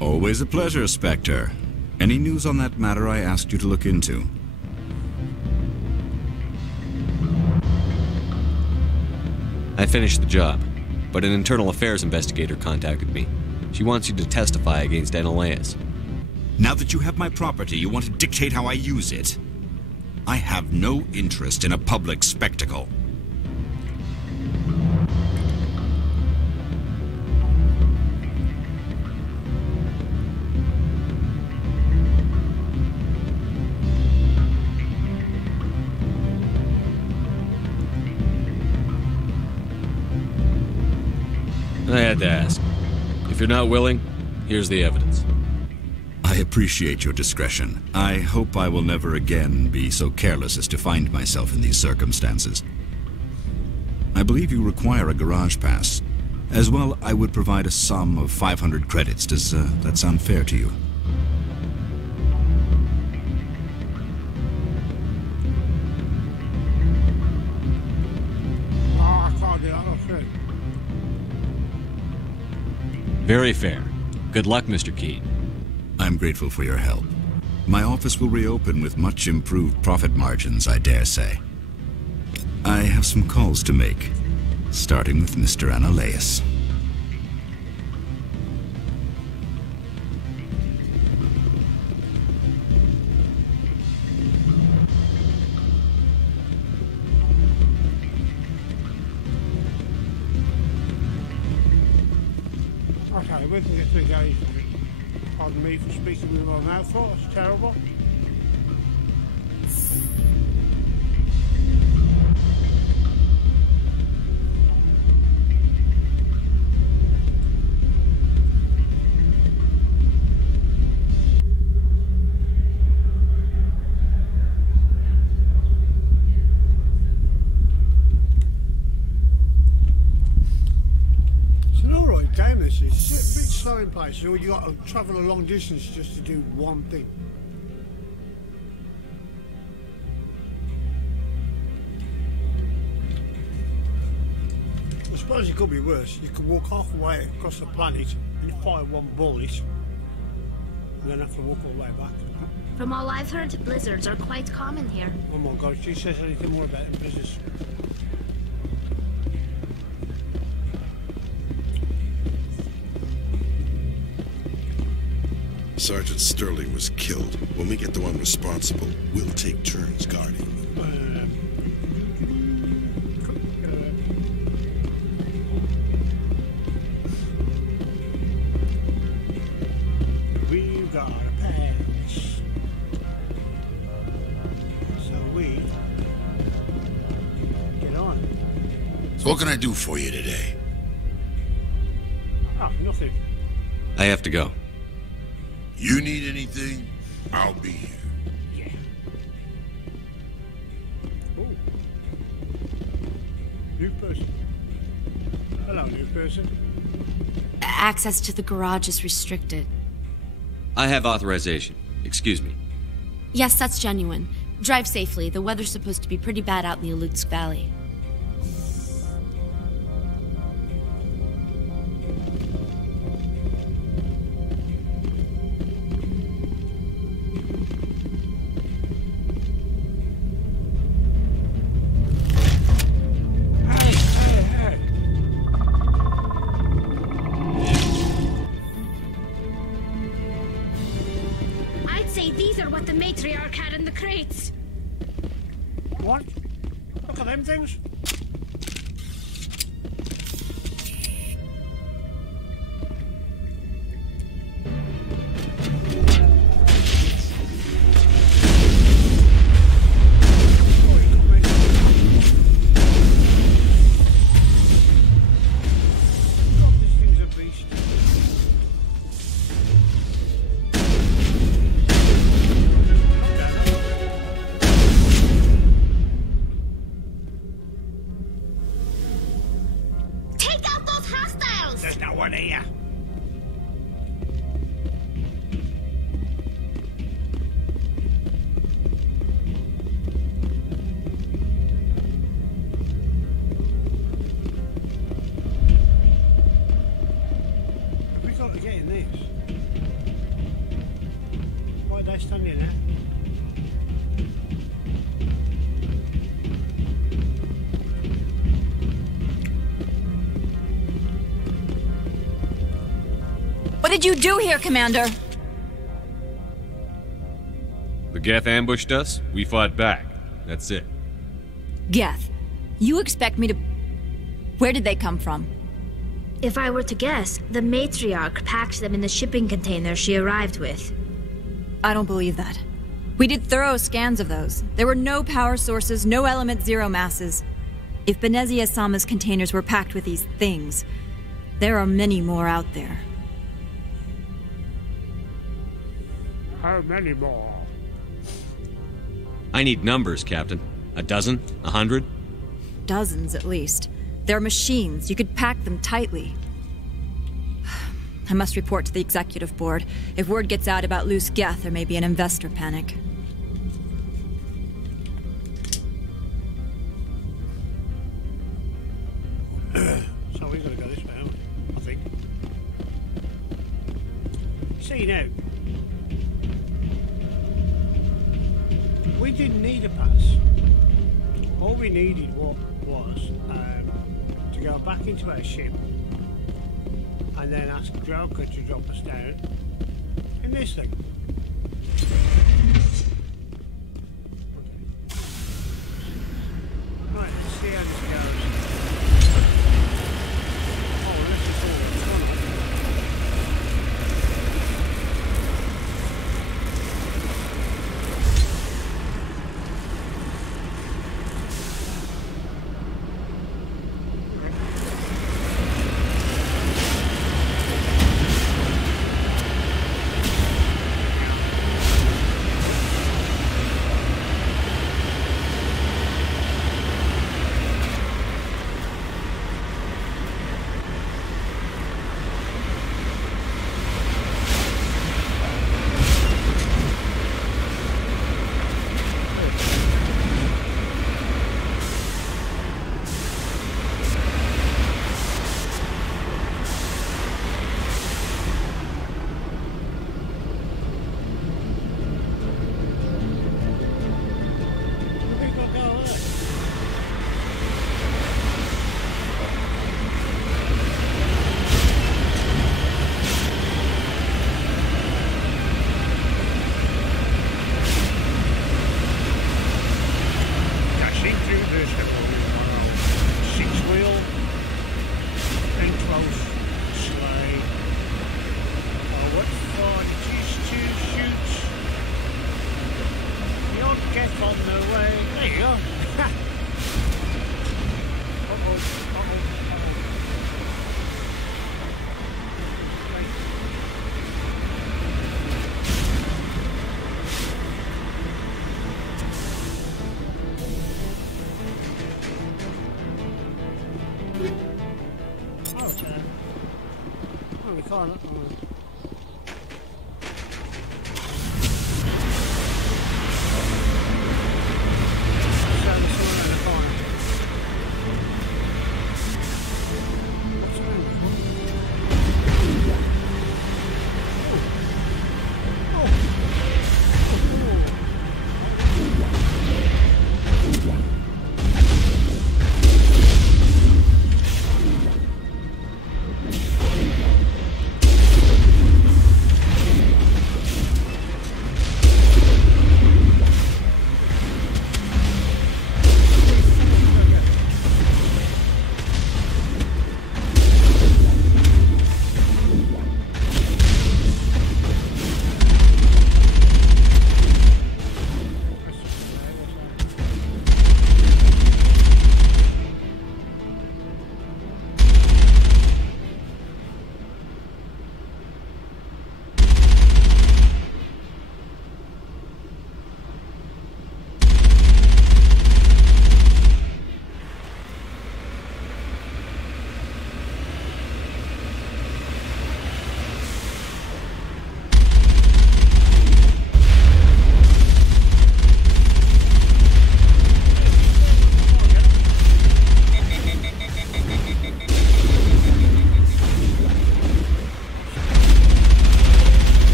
Always a pleasure, Spectre. Any news on that matter I asked you to look into? I finished the job, but an internal affairs investigator contacted me. She wants you to testify against Analeus. Now that you have my property, you want to dictate how I use it. I have no interest in a public spectacle. I had to ask. If you're not willing, here's the evidence. I appreciate your discretion. I hope I will never again be so careless as to find myself in these circumstances. I believe you require a garage pass. As well, I would provide a sum of 500 credits. Does that sound fair to you? I can't do that, I'm afraid. Very fair. Good luck, Mr. Keene. I'm grateful for your help. My office will reopen with much improved profit margins, I dare say. I have some calls to make, starting with Mr. Analeus. Okay, we can get to engage. Pardon me for speaking with my mouth full, it's terrible. It's an alright game, this is. It's a bit slow in places, or you got to travel a long distance just to do one thing. I suppose it could be worse. You could walk halfway across the planet and fire one bullet, and then have to walk all the way back. From all I've heard, blizzards are quite common here. Oh my god, if she says anything more about it in business. Sergeant Sterling was killed. When we get the one responsible, we'll take turns guarding him. We've got a pass. So we get on. So what can I do for you today? Ah, nothing. I have to go. You need anything, I'll be here. Yeah. Oh. New person. Hello, new person. Access to the garage is restricted. I have authorization. Excuse me. Yes, that's genuine. Drive safely. The weather's supposed to be pretty bad out in the Alutsk Valley. I'd say these are what the matriarch had in the crates. What? Look at them things. God, this thing's a beast. Take out those hostiles! There's no one here. Have we got to get in this? Why are they standing there? What did you do here, Commander? The Geth ambushed us, we fought back. That's it. Geth, you expect me to... Where did they come from? If I were to guess, the matriarch packed them in the shipping container she arrived with. I don't believe that. We did thorough scans of those. There were no power sources, no element zero masses. If Benezia Sama's containers were packed with these things, there are many more out there. How many more? I need numbers, Captain. A dozen? 100? Dozens, at least. They're machines. You could pack them tightly. I must report to the executive board. If word gets out about loose Geth, there may be an investor panic. So we've got to go this way, haven't we? I think. See now. We didn't need a pass. All we needed was to go back into our ship and then ask Joker to drop us down in this thing. Right, let's see how this goes. Oh, this is all the tunnel.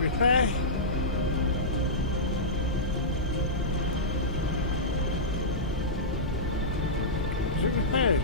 repair? Is it repaired?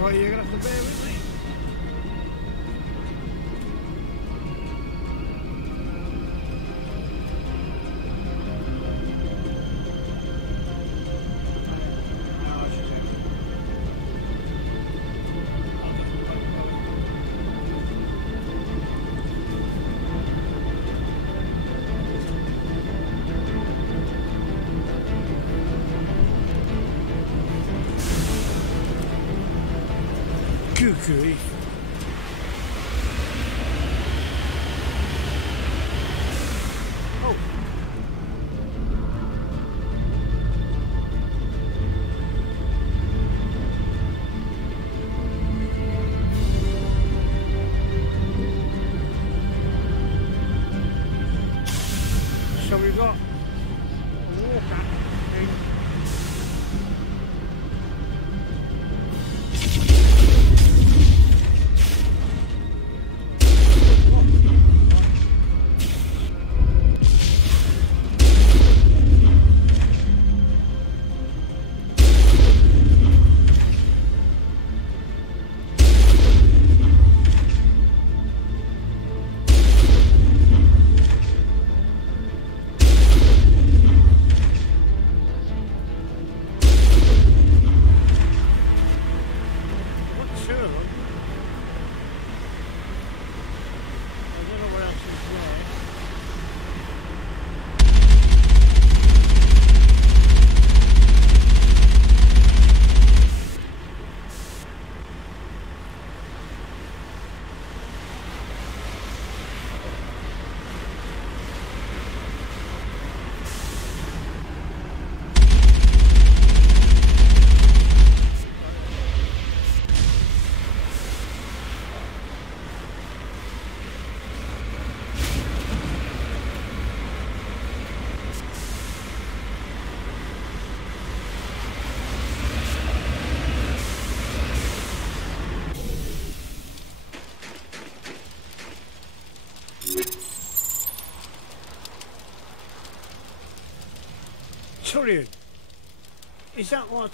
Well, you're gonna have to bear with me. Good grief. Oh. So we've got a walker thing. Turian. Is that what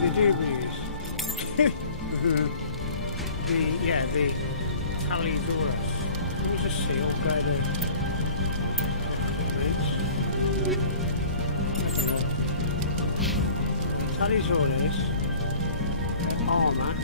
the doobies? the Talisaurus. Let me just see, upgrade the Talisaurus, armor.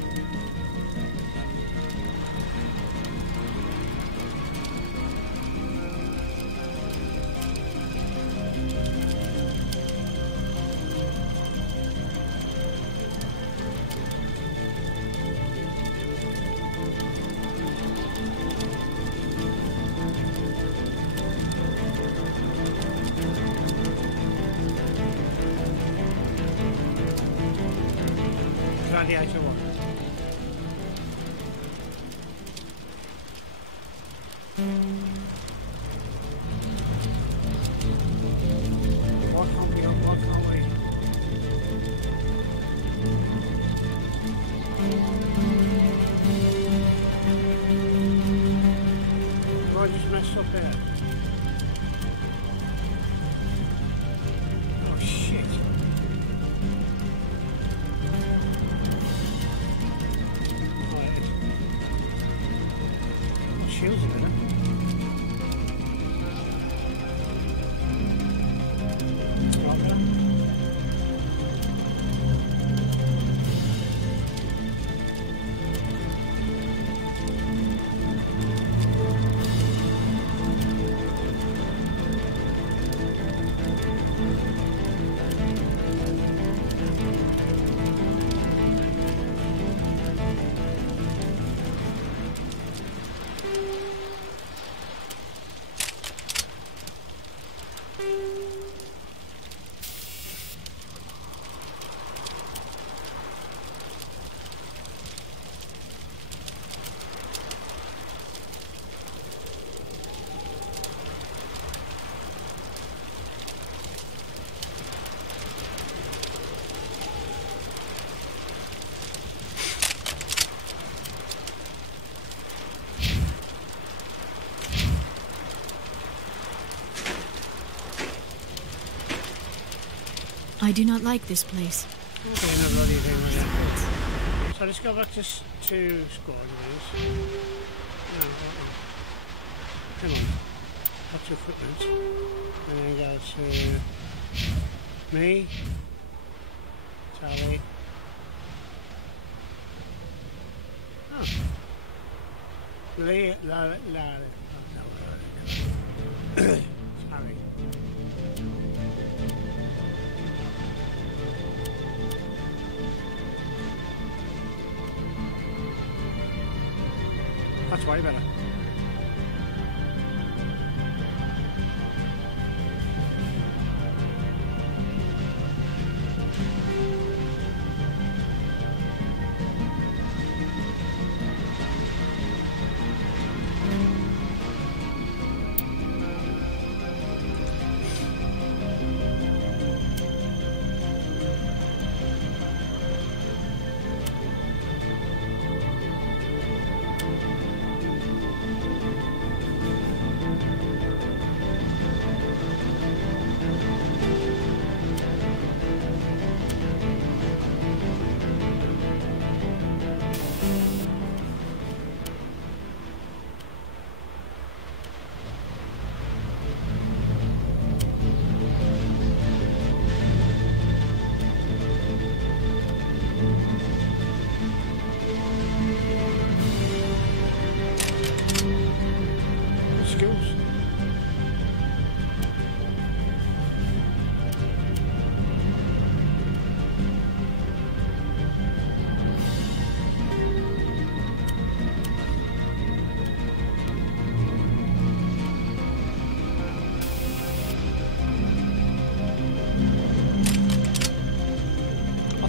Gladiator one. What can't we? What can't we? I just messed up here. Oh shit. Shields a minute. Right there. I do not like this place. Okay, no bloody thing with that. So let's go back to squad, please. No, hang on. Back to equipment. And then go to me, Tally. Oh. Lee, Tally. That's way better.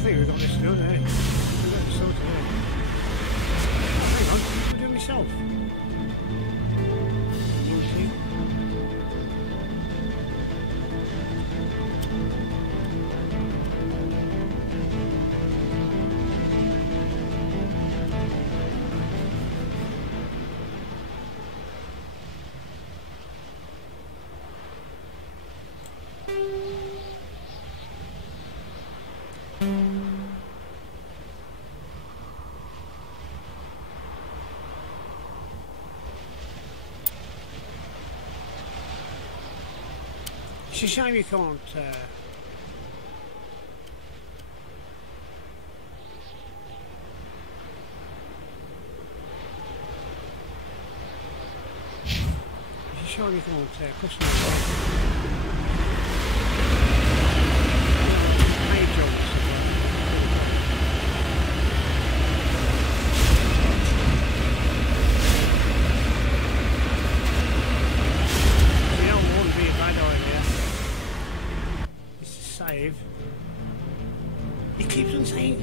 think we've got this done, eh? We've got this sorted, eh? Oh, hang on, I'm doing myself. Easy. It's a shame you can't. It's a shame you can't customize. He keeps on saying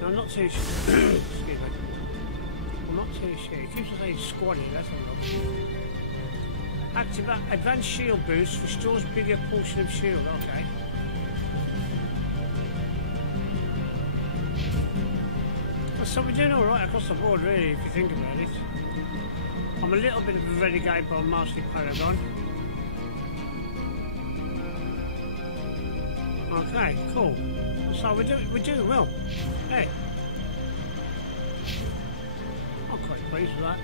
no, I'm not too sure. Excuse me. I'm not too sure. He keeps on saying squatty, that's a lot. Activate advanced shield boost, restores bigger portion of shield, okay. So we're doing alright across the board really, if you think about it. I'm a little bit of a renegade, but I'm mostly Paragon. Okay, cool. So we're doing well. Hey, I'm quite pleased with that.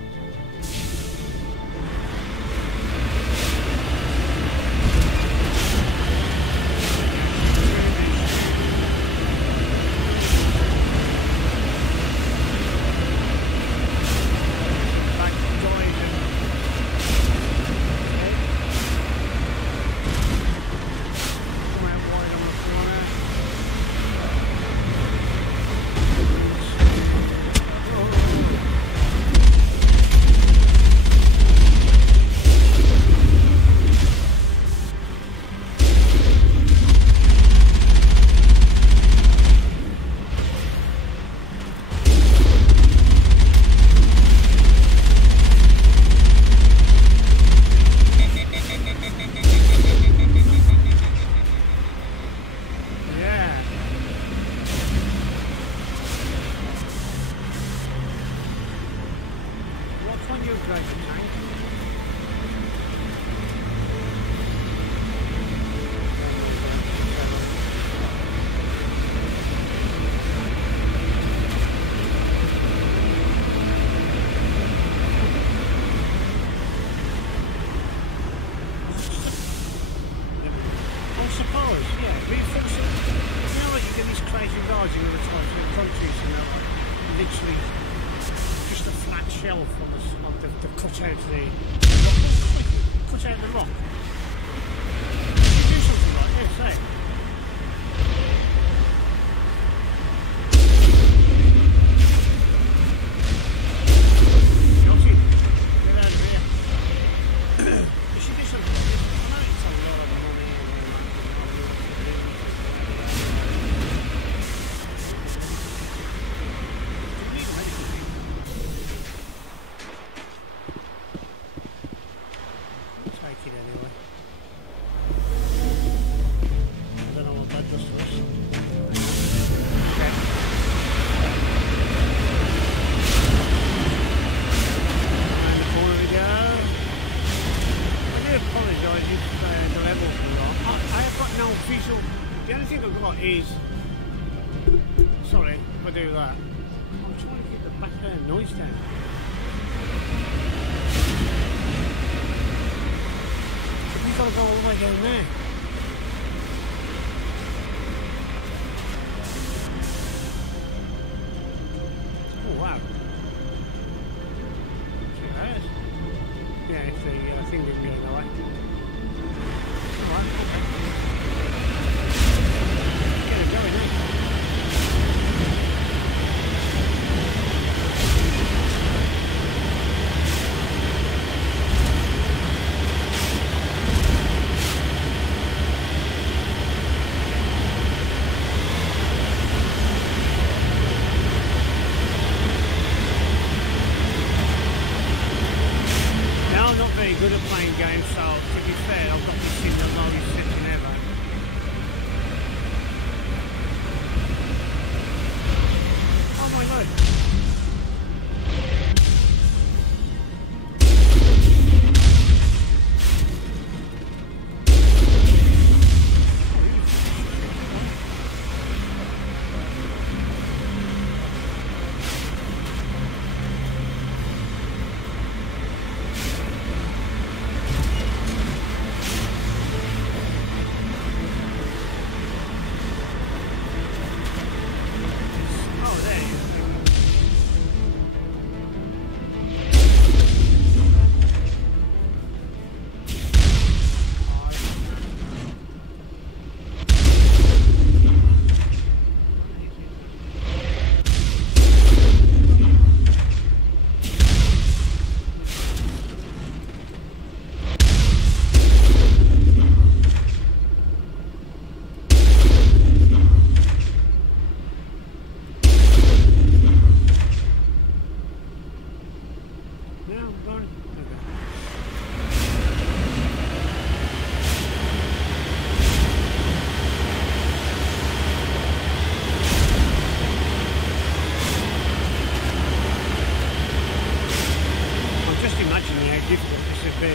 to be.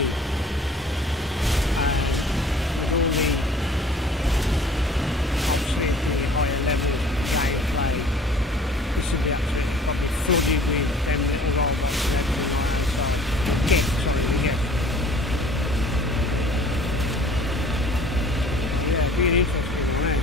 With all the obviously the higher levels of gameplay, this will be absolutely probably flooded with them little robots and everything like that. So, again, sorry, again. Yeah, it'd be an interesting one, eh?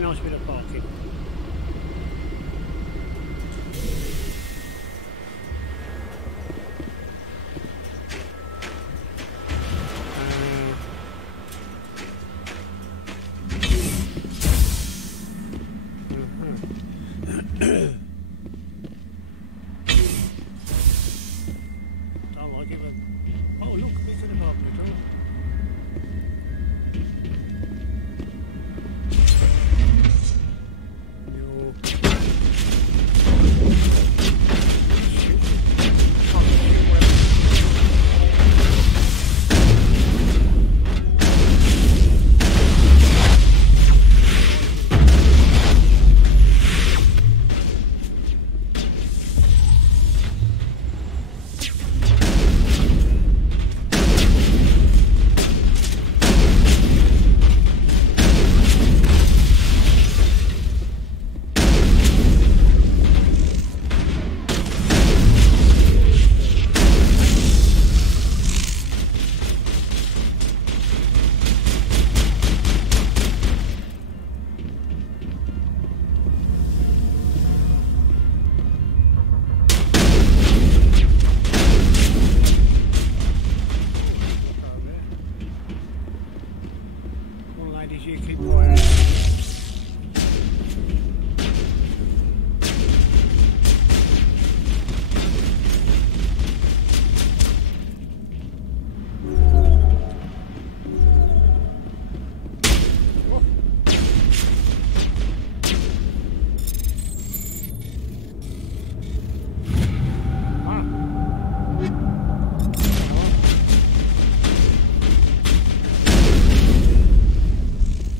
Nice bit of parking. Don't like it, but oh look, it's in the parking at all.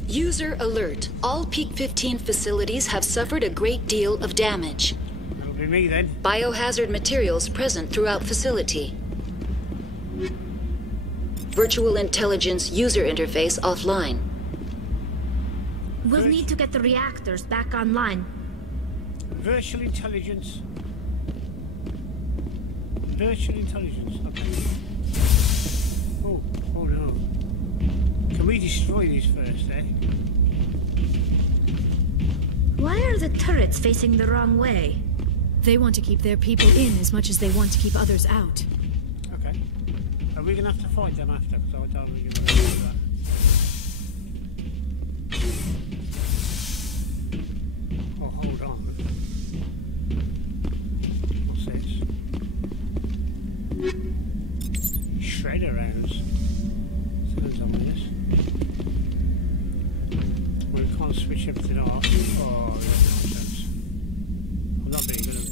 User alert. All Peak 15 facilities have suffered a great deal of damage. That'll be me then. Biohazard materials present throughout facility. Virtual intelligence user interface offline. We'll need to get the reactors back online. Virtual intelligence. Virtual intelligence. Okay. Oh no. Can we destroy these first, eh? Why are the turrets facing the wrong way? They want to keep their people in as much as they want to keep others out. Okay. Are we going to have to fight them after? Because I don't really want to do that. Oh, hold on. What's this? Shredder rounds. Sounds ominous. Well, we can't switch everything off. Oh, that's nonsense. I'm not very good at this.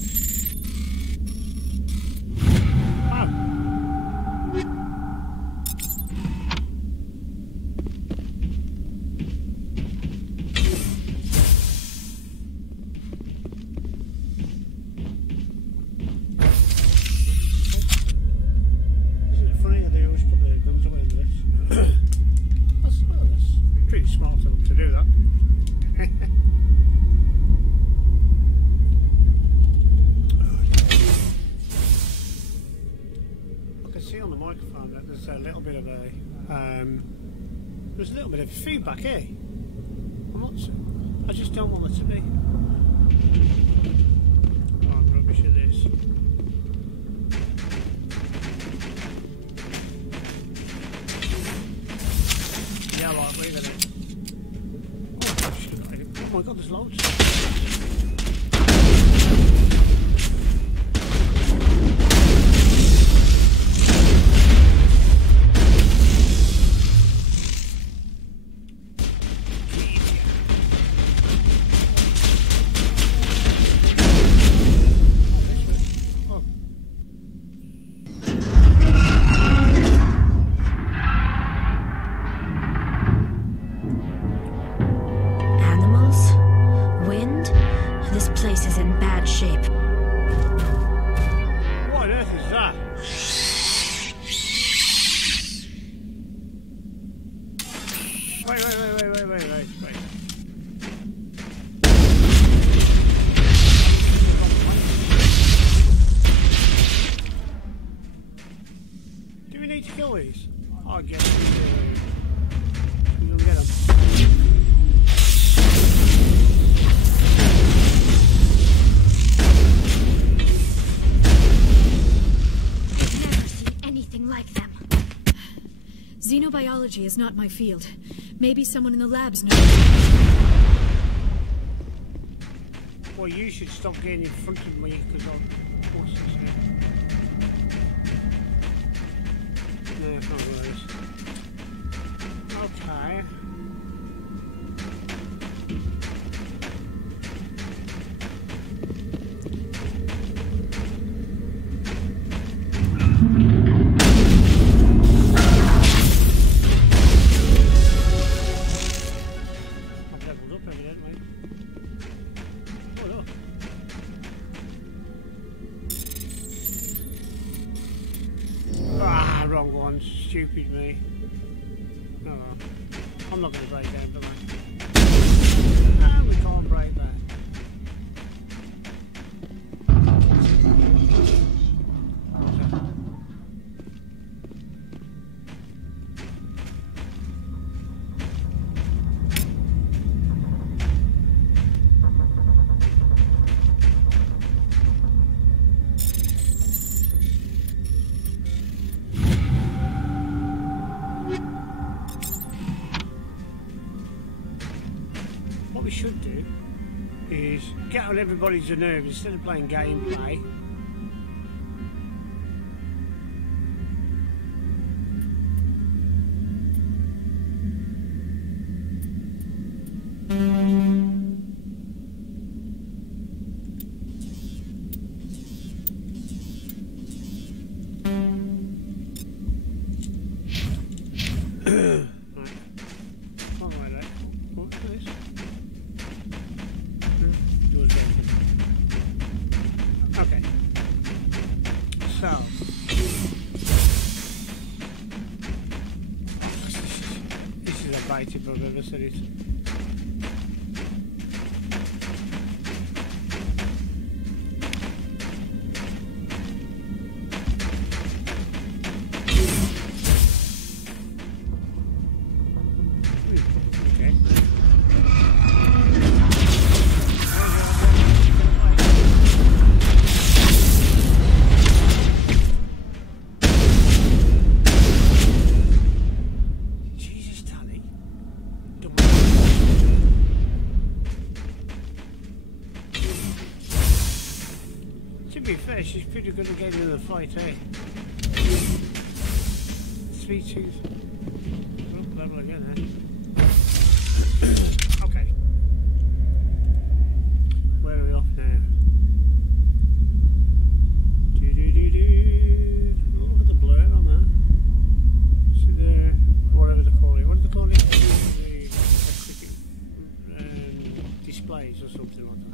Isn't it funny how they always put their guns away in this? That's pretty smart of them to do that. I can see on the microphone that there's a little bit of a there's a little bit of feedback here. I just don't want it to be. Oh, I'm rubbish at this. Yeah, right, we're gonna. Oh my god, there's loads. shape. What on earth is that? Wait. Do we need to kill these? I'll get them. We're gonna get them. Never seen anything like them. Xenobiology is not my field. Maybe someone in the labs knows. Well, you should stop getting in front of me because what's this here? No, it's not worse. Okay. Wrong one, stupid me. Oh well. I'm not going to break down, am I? No, we can't break that. What we should do is get on everybody's nerves instead of playing gameplay. If I've ever said it. To be fair, she's pretty good at getting in the fight, eh? Sweet tooth. Oh, level again, eh? Okay. Where are we off now? Oh, look at the blur on that. See the whatever they call it. What do they call it? The displays or something like that.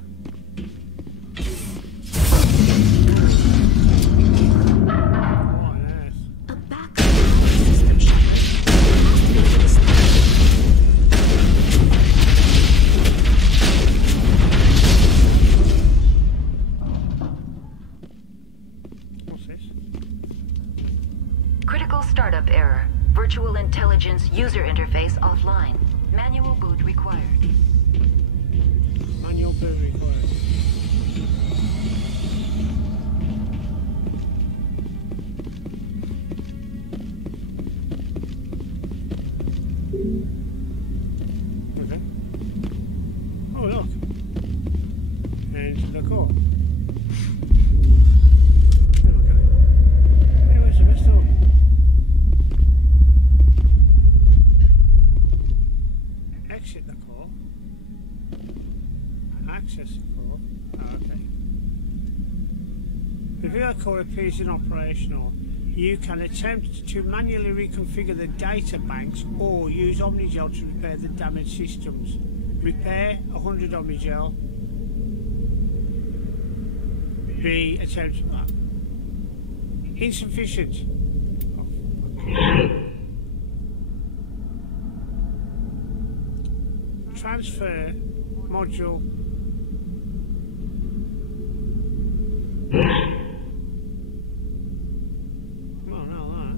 Critical startup error. Virtual intelligence user interface offline. Manual boot required. Manual boot required. Okay. Oh look. And the core. Exit the core. Access the core. Oh, okay. If your core appears inoperational, you can attempt to manually reconfigure the data banks or use Omnigel to repair the damaged systems. Repair 100 Omnigel. be attempted. Insufficient. Transfer module. Well, now that.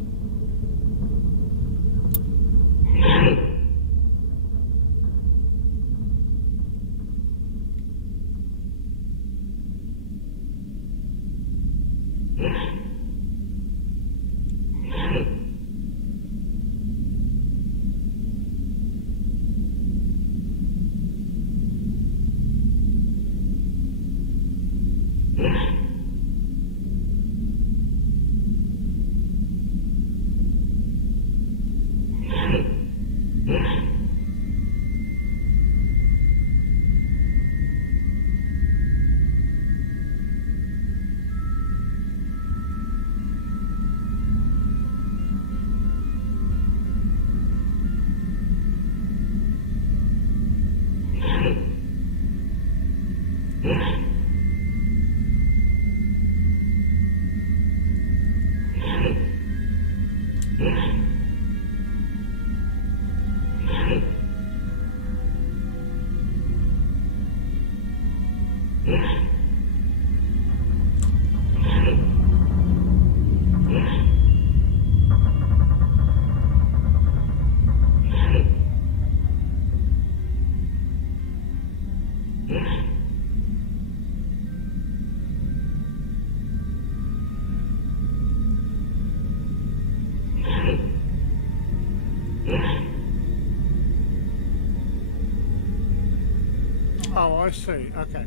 Oh, I see. Okay.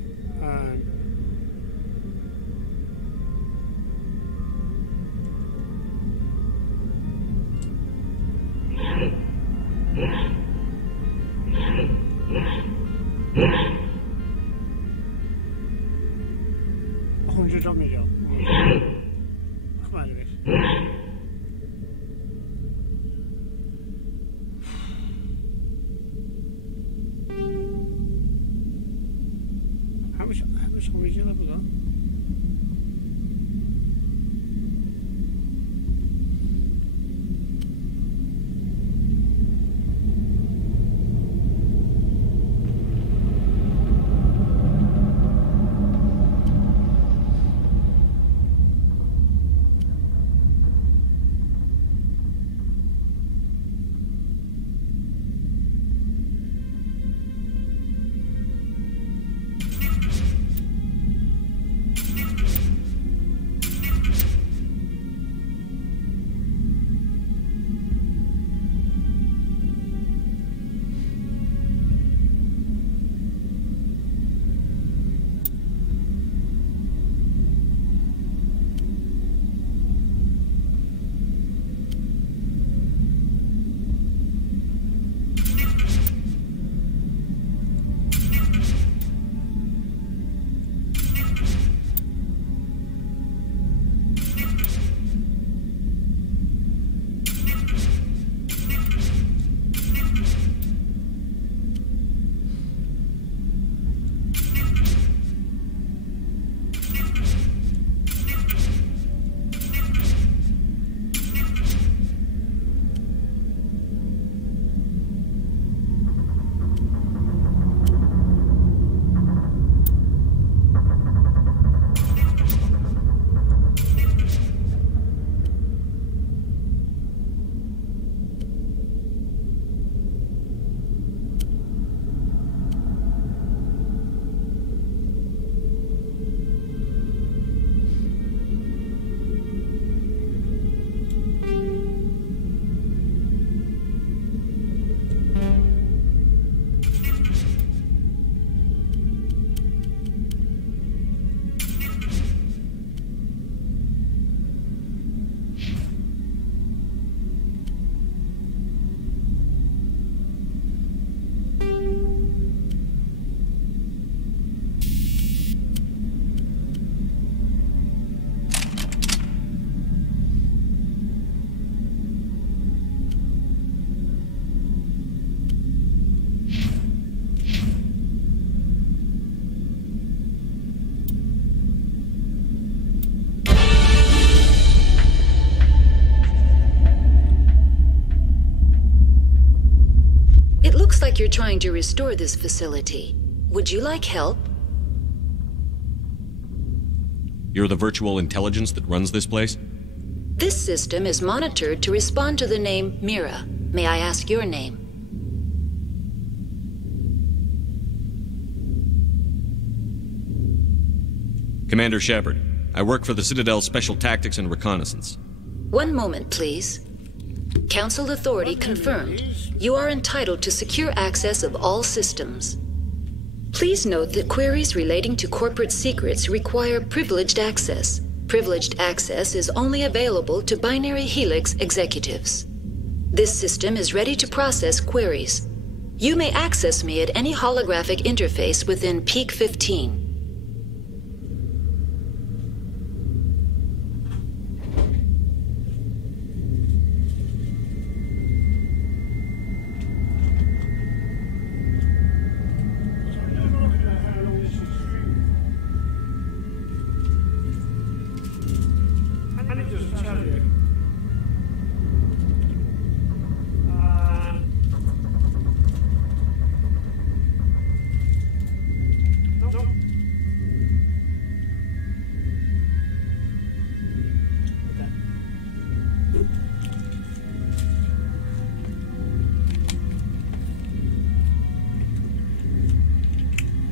$100 million. Come out of it. How much original have we got? like you're trying to restore this facility. Would you like help? You're the virtual intelligence that runs this place? This system is monitored to respond to the name Mira. May I ask your name? Commander Shepard. I work for the Citadel Special Tactics and Reconnaissance. One moment, please. Council authority confirmed. You are entitled to secure access of all systems. Please note that queries relating to corporate secrets require privileged access. Privileged access is only available to Binary Helix executives. This system is ready to process queries. You may access me at any holographic interface within Peak 15.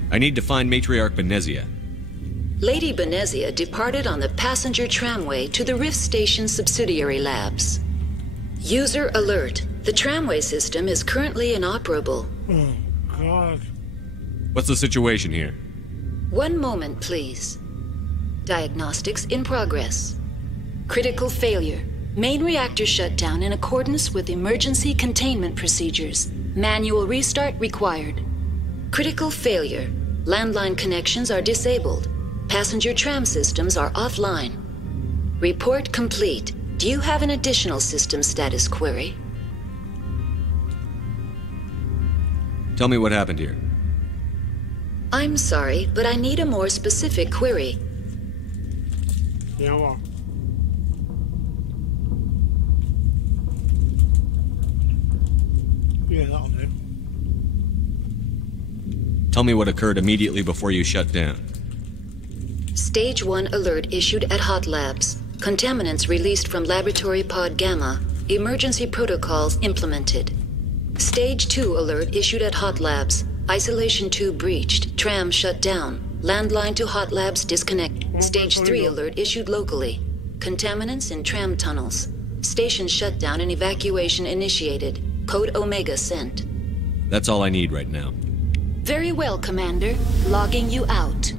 I need to find Matriarch Benezia. Lady Benezia departed on the passenger tramway to the Rift Station subsidiary labs. User alert. The tramway system is currently inoperable. Oh, God. What's the situation here? One moment, please. Diagnostics in progress. Critical failure. Main reactor shut down in accordance with emergency containment procedures. Manual restart required. Critical failure. Landline connections are disabled. Passenger tram systems are offline. Report complete. Do you have an additional system status query? Tell me what happened here. I'm sorry, but I need a more specific query. You know what? Yeah, that'll do. Tell me what occurred immediately before you shut down. Stage 1 alert issued at Hot Labs. Contaminants released from Laboratory Pod Gamma. Emergency protocols implemented. Stage 2 alert issued at Hot Labs. Isolation tube breached. Tram shut down. Landline to Hot Labs disconnect. Stage 3 alert issued locally. Contaminants in tram tunnels. Station shut down and evacuation initiated. Code Omega sent. That's all I need right now. Very well, Commander. Logging you out.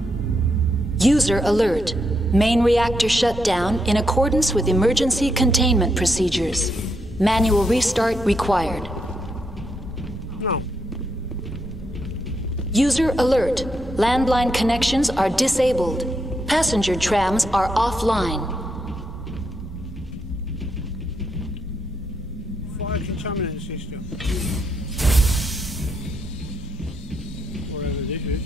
User alert. Main reactor shut down in accordance with emergency containment procedures. Manual restart required. No. User alert. Landline connections are disabled. Passenger trams are offline. Fire contaminant system. Whatever this is.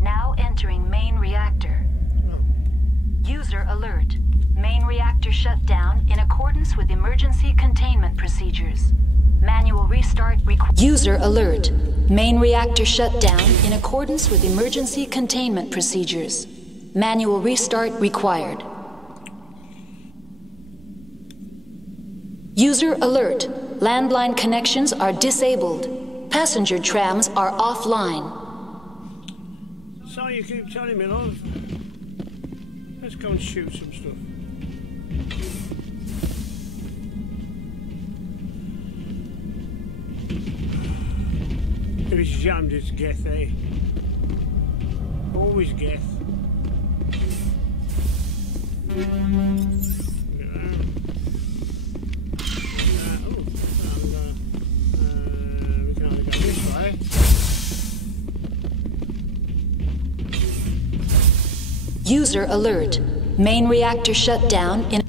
Now entering main reactor. User alert. Main reactor shut down in accordance with emergency containment procedures. Manual restart required. User alert. Main reactor shut down in accordance with emergency containment procedures. Manual restart required. User alert. Landline connections are disabled. Passenger trams are offline. So you keep telling me, love. Let's go and shoot some stuff. If it's jammed, it's Geth, eh? Always Geth. We can only go this way. User alert. Main reactor shut down in...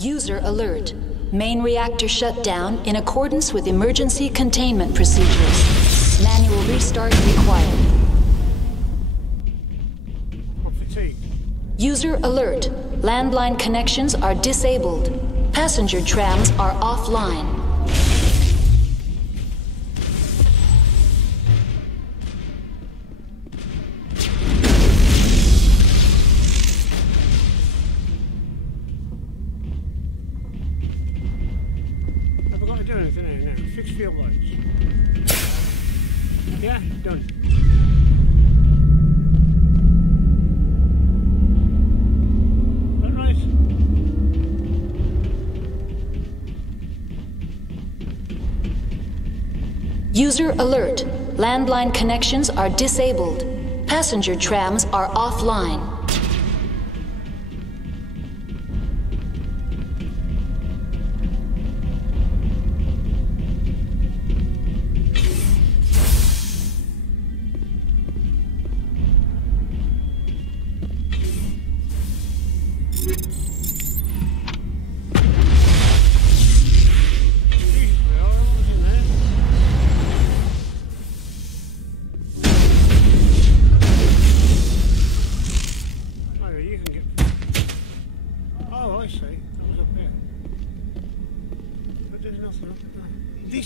User alert. Main reactor shut down in accordance with emergency containment procedures. Manual restart required. User alert. Landline connections are disabled. Passenger trams are offline. Have I got to do anything here now? Fix fuel lights. Yeah, done. User alert. Landline connections are disabled. Passenger trams are offline.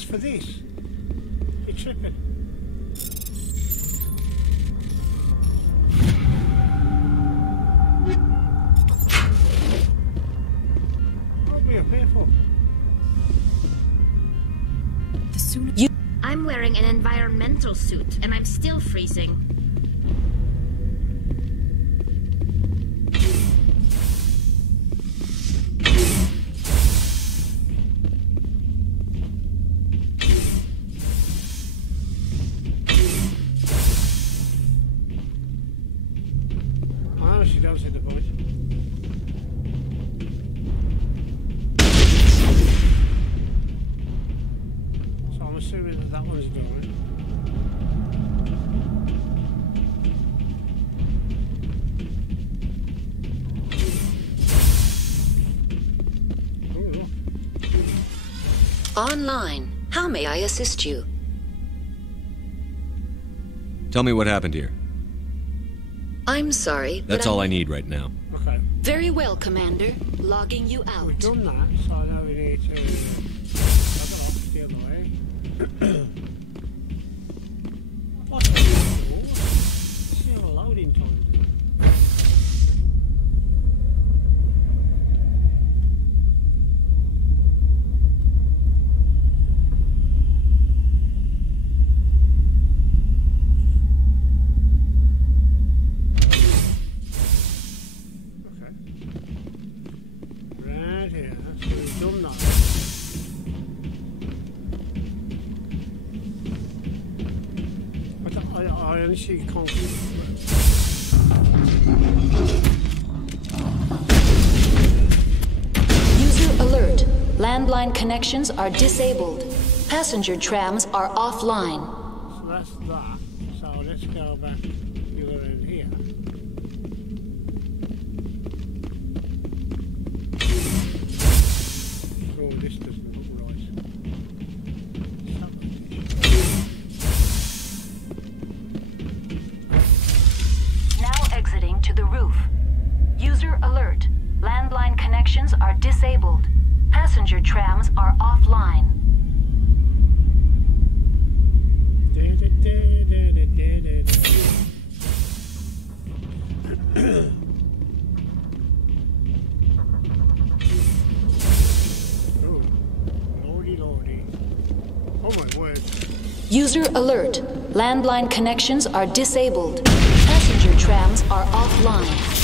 For this. You're tripping. What are we up here for? I'm wearing an environmental suit, and I'm still freezing. She don't see the point. So I'm assuming that that one's going. Oh, look. Online. How may I assist you? Tell me what happened here. I'm sorry, but That's all I need right now. Okay. Very well, Commander. Logging you out. We've done that, so I know we need to have it off the other way. What's the loading time? She can't. User alert. Landline connections are disabled. Passenger trams are offline. So that's that. So let's go back the other end here. Oh, this doesn't look right. Exiting to the roof. User alert. Landline connections are disabled. Passenger trams are offline. Oh, lordy, lordy. Oh my word. User alert. Landline connections are disabled. Passenger trams are offline.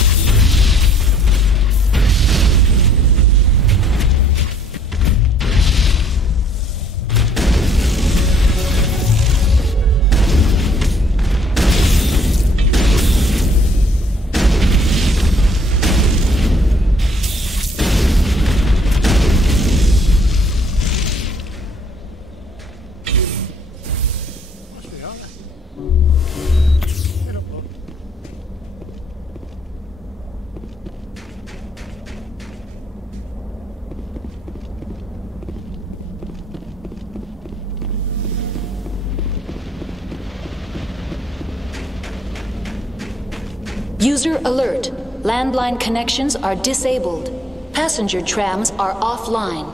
User alert. Landline connections are disabled. Passenger trams are offline.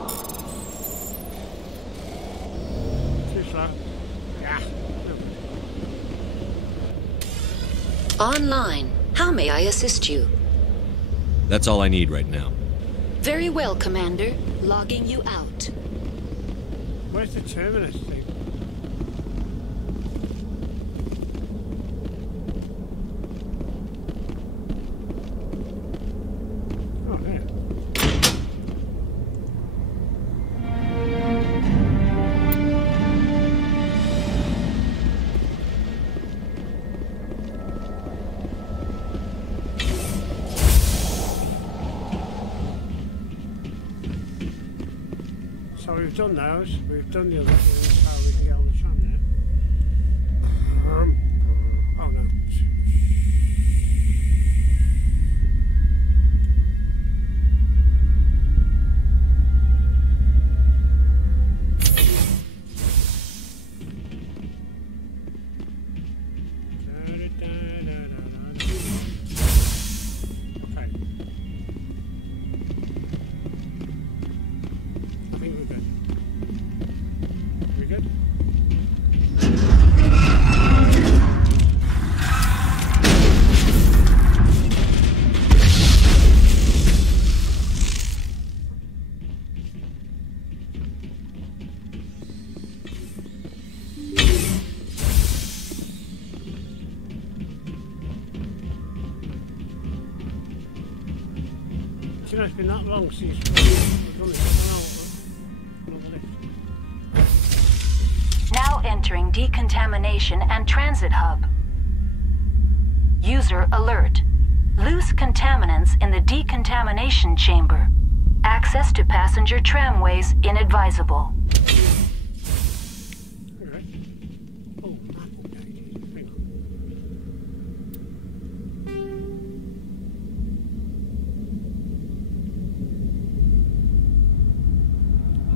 Too slow. Yeah. Online. How may I assist you? That's all I need right now. Very well, Commander. Logging you out. Where's the terminus thing? Oh, yeah. So we've done those. We've done the other things. How we can get on the tram now. Oh no. Okay. I think we're good. We good? Do you know, it's been that long since we've done this. Now entering decontamination and transit hub. User alert. Loose contaminants in the decontamination chamber. Access to passenger tramways inadvisable.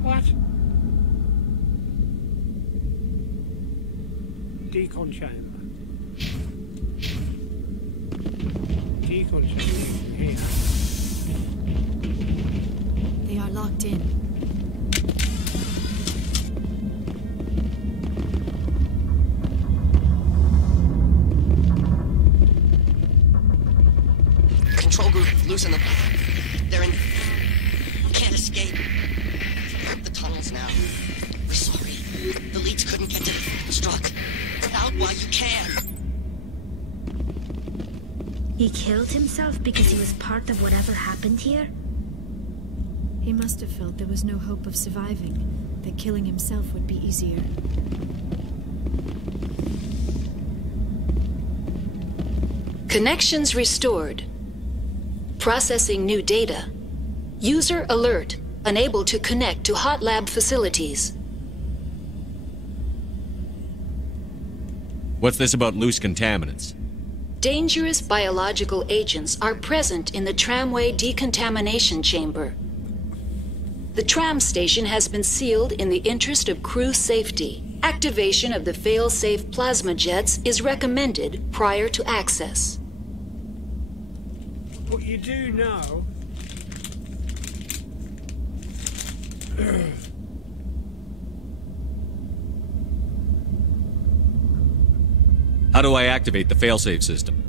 What? Decon chamber. Decon chamber here. They are locked in. Control group, loosen them. They're in. Can't escape. The tunnels now. We're sorry. The leads couldn't get to the struck. Get out while you can. He killed himself because he was part of whatever happened here? He must have felt there was no hope of surviving, that killing himself would be easier. Connections restored. Processing new data. User alert. Unable to connect to hot lab facilities. What's this about loose contaminants? Dangerous biological agents are present in the tramway decontamination chamber. The tram station has been sealed in the interest of crew safety. Activation of the fail-safe plasma jets is recommended prior to access. But you do know... How do I activate the failsafe system?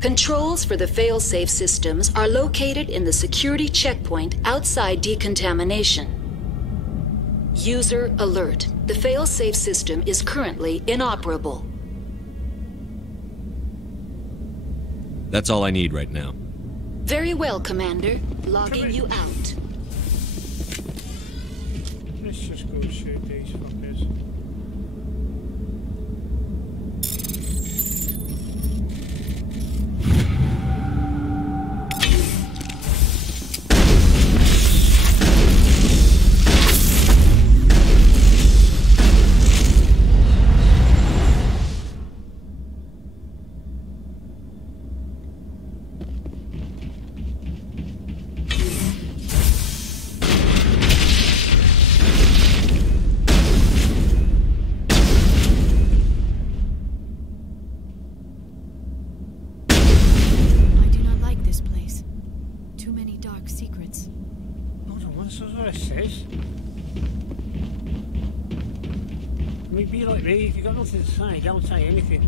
Controls for the fail-safe systems are located in the security checkpoint outside decontamination. User alert. The fail-safe system is currently inoperable. That's all I need right now. Very well, Commander. Logging you out. Let's just go shoot these fuckers. That's what it says. I mean, be like me, if you've got nothing to say, don't say anything.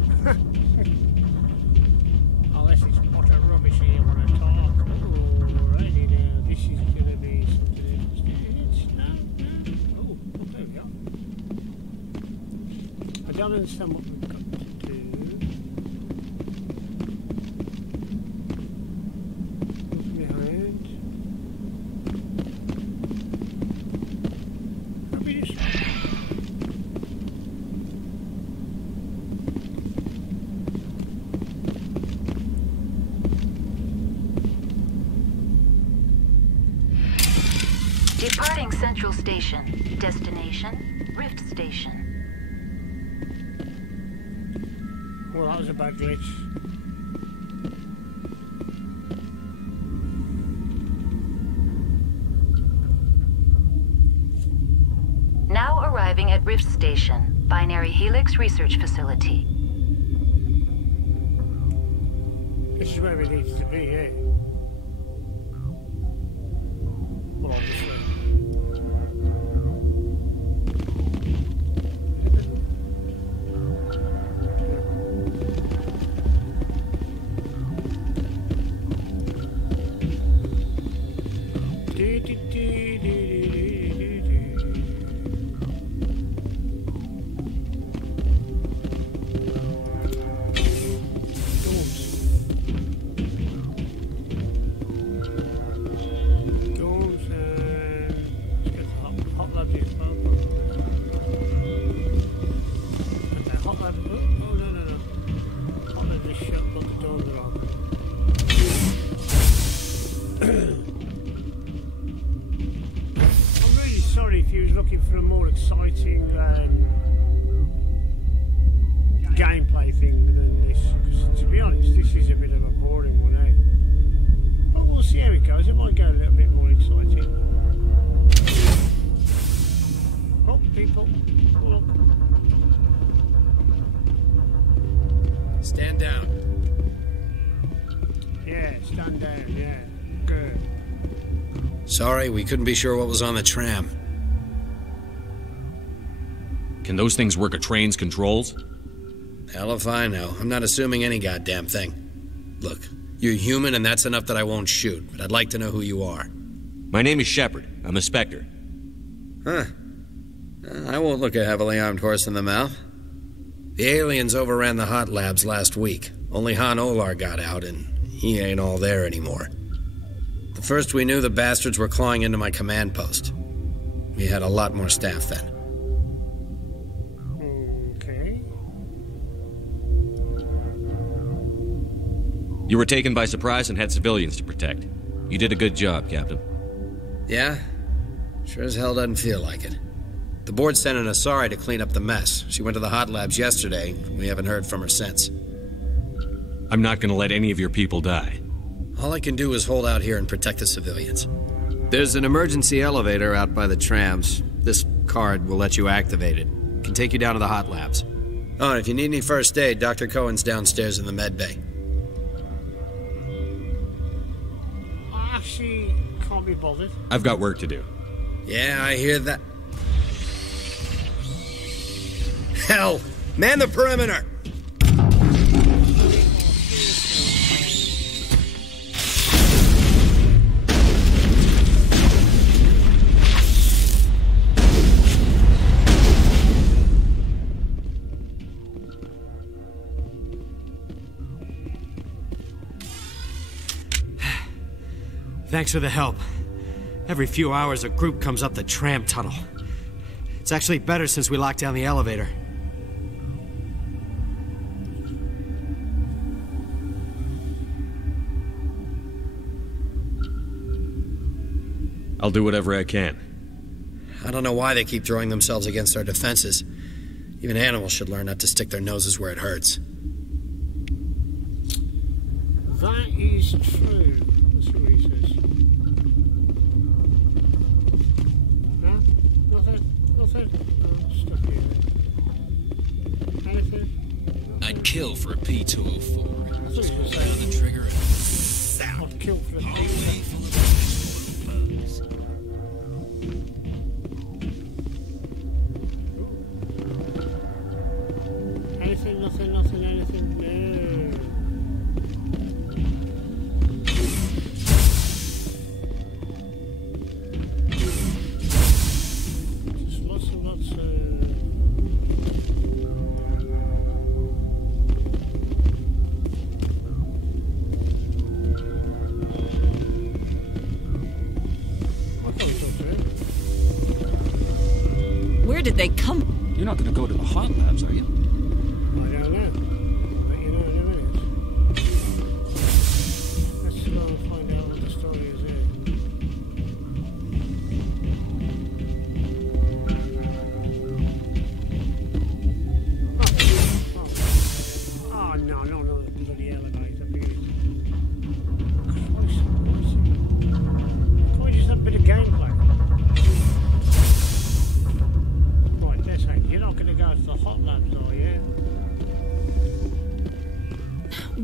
Unless it's a pot of rubbish and you want to talk. Alrighty now, this is going to be something interesting. No. Oh, there we are. I don't understand what we've got to do. Look behind. How we just... Departing Central Station. Destination, Rift Station. Well, that was a bad glitch. Now arriving at Rift Station, Binary Helix Research Facility. This is where it needs to be, yeah. Well, obviously. For a more exciting gameplay thing than this, because to be honest, this is a bit of a boring one, eh? But we'll see how it goes. It might go a little bit more exciting. Oh, people! Oh, look. Stand down. Yeah, stand down. Yeah, good. Sorry, we couldn't be sure what was on the tram. Can those things work a train's controls? Hell if I know. I'm not assuming any goddamn thing. Look, you're human and that's enough that I won't shoot, but I'd like to know who you are. My name is Shepard. I'm a Spectre. Huh. I won't look a heavily armed horse in the mouth. The aliens overran the hot labs last week. Only Han Olar got out, and he ain't all there anymore. The first we knew, the bastards were clawing into my command post. We had a lot more staff then. You were taken by surprise and had civilians to protect. You did a good job, Captain. Yeah? Sure as hell doesn't feel like it. The board sent an Asari to clean up the mess. She went to the hot labs yesterday. We haven't heard from her since. I'm not gonna let any of your people die. All I can do is hold out here and protect the civilians. There's an emergency elevator out by the trams. This card will let you activate it. Can take you down to the hot labs. Oh, and if you need any first aid, Dr. Cohen's downstairs in the med bay. She can't be bothered. I've got work to do. Yeah, I hear that. Hell! Man the perimeter! Thanks for the help. Every few hours, a group comes up the tram tunnel. It's actually better since we locked down the elevator. I'll do whatever I can. I don't know why they keep throwing themselves against our defenses. Even animals should learn not to stick their noses where it hurts. That is true. Let's see what he says. No? Nothing? Oh, stuff here. Anything? I'd kill for a P204. Just hold down the trigger and... I'd kill for a P204. anything. No. Just lots and lots Where did they come? You're not going to go to the hot labs, are you? I don't know. But you know in a minute. Let's go and find out what the story is here. Oh no, no, the bloody elevator, please. Can't we just have a bit of gameplay? You're not going to go to the hot labs, are you?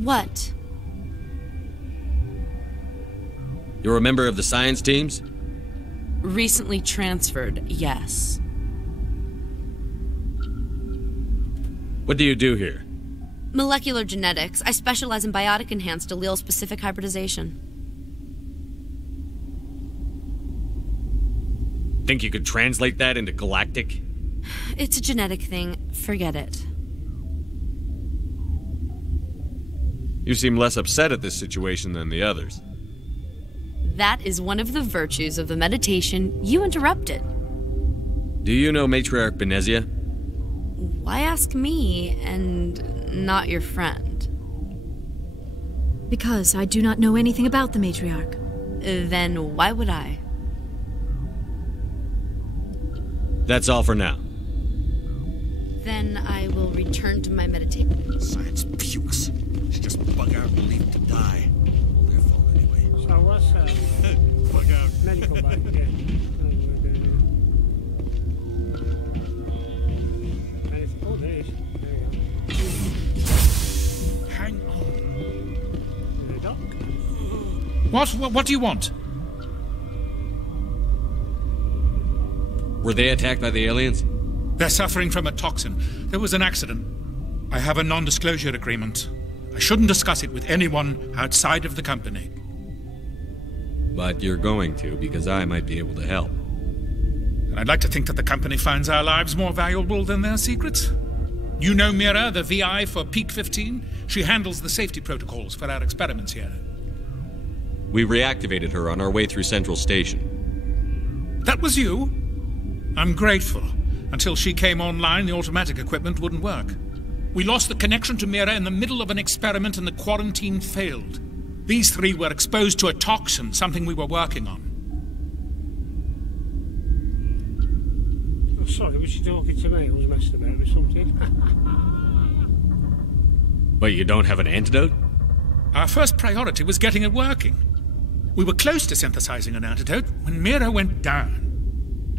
What? You're a member of the science teams? Recently transferred, yes. What do you do here? Molecular genetics. I specialize in biotic-enhanced allele-specific hybridization. Think you could translate that into galactic? It's a genetic thing. Forget it. You seem less upset at this situation than the others. That is one of the virtues of the meditation you interrupted. Do you know Matriarch Benezia? Why ask me and not your friend? Because I do not know anything about the Matriarch. Then why would I? That's all for now. Then I will return to my meditation. Science pukes. She just bug out and leave to die. All their fault anyway. So what's bug out. Medical back again. Oh, there it is. There we go. Hang on. Doc? What do you want? Were they attacked by the aliens? They're suffering from a toxin. There was an accident. I have a non-disclosure agreement. I shouldn't discuss it with anyone outside of the company. But you're going to, because I might be able to help. And I'd like to think that the company finds our lives more valuable than their secrets. You know Mira, the VI for Peak 15? She handles the safety protocols for our experiments here. We reactivated her on our way through Central Station. That was you? I'm grateful. Until she came online, the automatic equipment wouldn't work. We lost the connection to Mira in the middle of an experiment and the quarantine failed. These three were exposed to a toxin, something we were working on. Oh, sorry, was she talking to me? I was messing about with something. But you don't have an antidote? Our first priority was getting it working. We were close to synthesizing an antidote when Mira went down.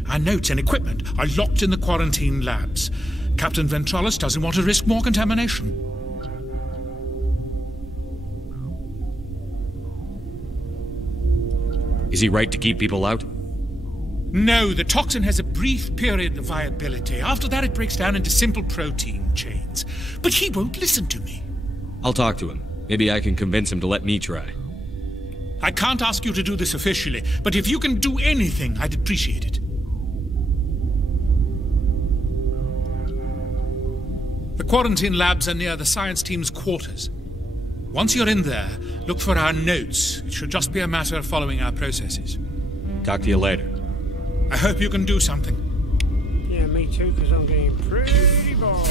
Our notes and equipment are locked in the quarantine labs. Captain Ventralis doesn't want to risk more contamination. Is he right to keep people out? No, the toxin has a brief period of viability. After that, it breaks down into simple protein chains. But he won't listen to me. I'll talk to him. Maybe I can convince him to let me try. I can't ask you to do this officially, but if you can do anything, I'd appreciate it. The quarantine labs are near the science team's quarters. Once you're in there, look for our notes. It should just be a matter of following our processes. Talk to you later. I hope you can do something. Yeah, me too, because I'm getting pretty bored.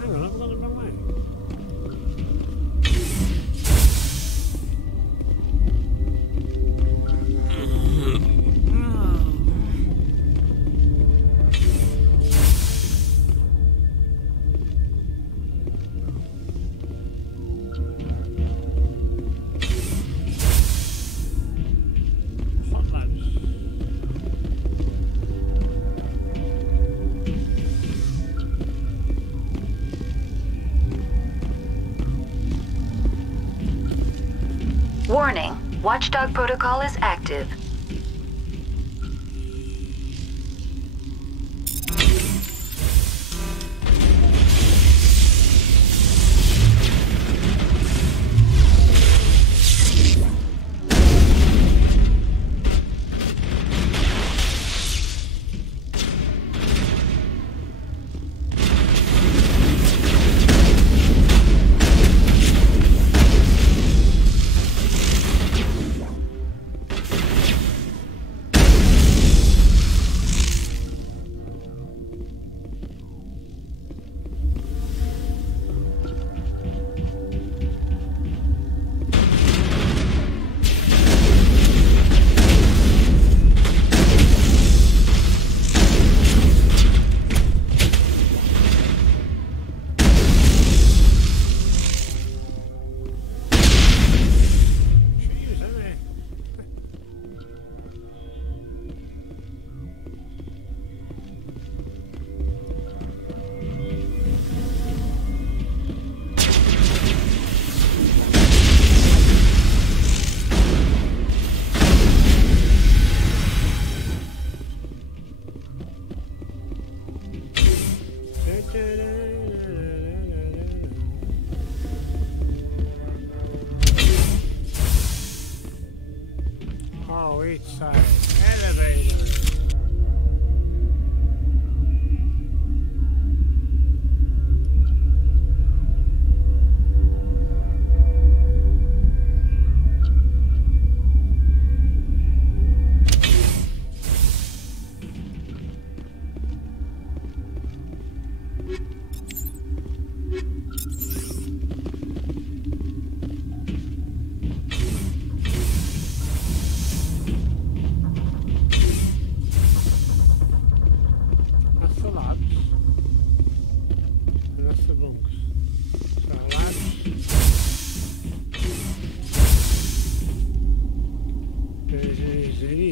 Hang on, I've got the wrong way. Warning, Watchdog protocol is active. Oh, it's an elevator.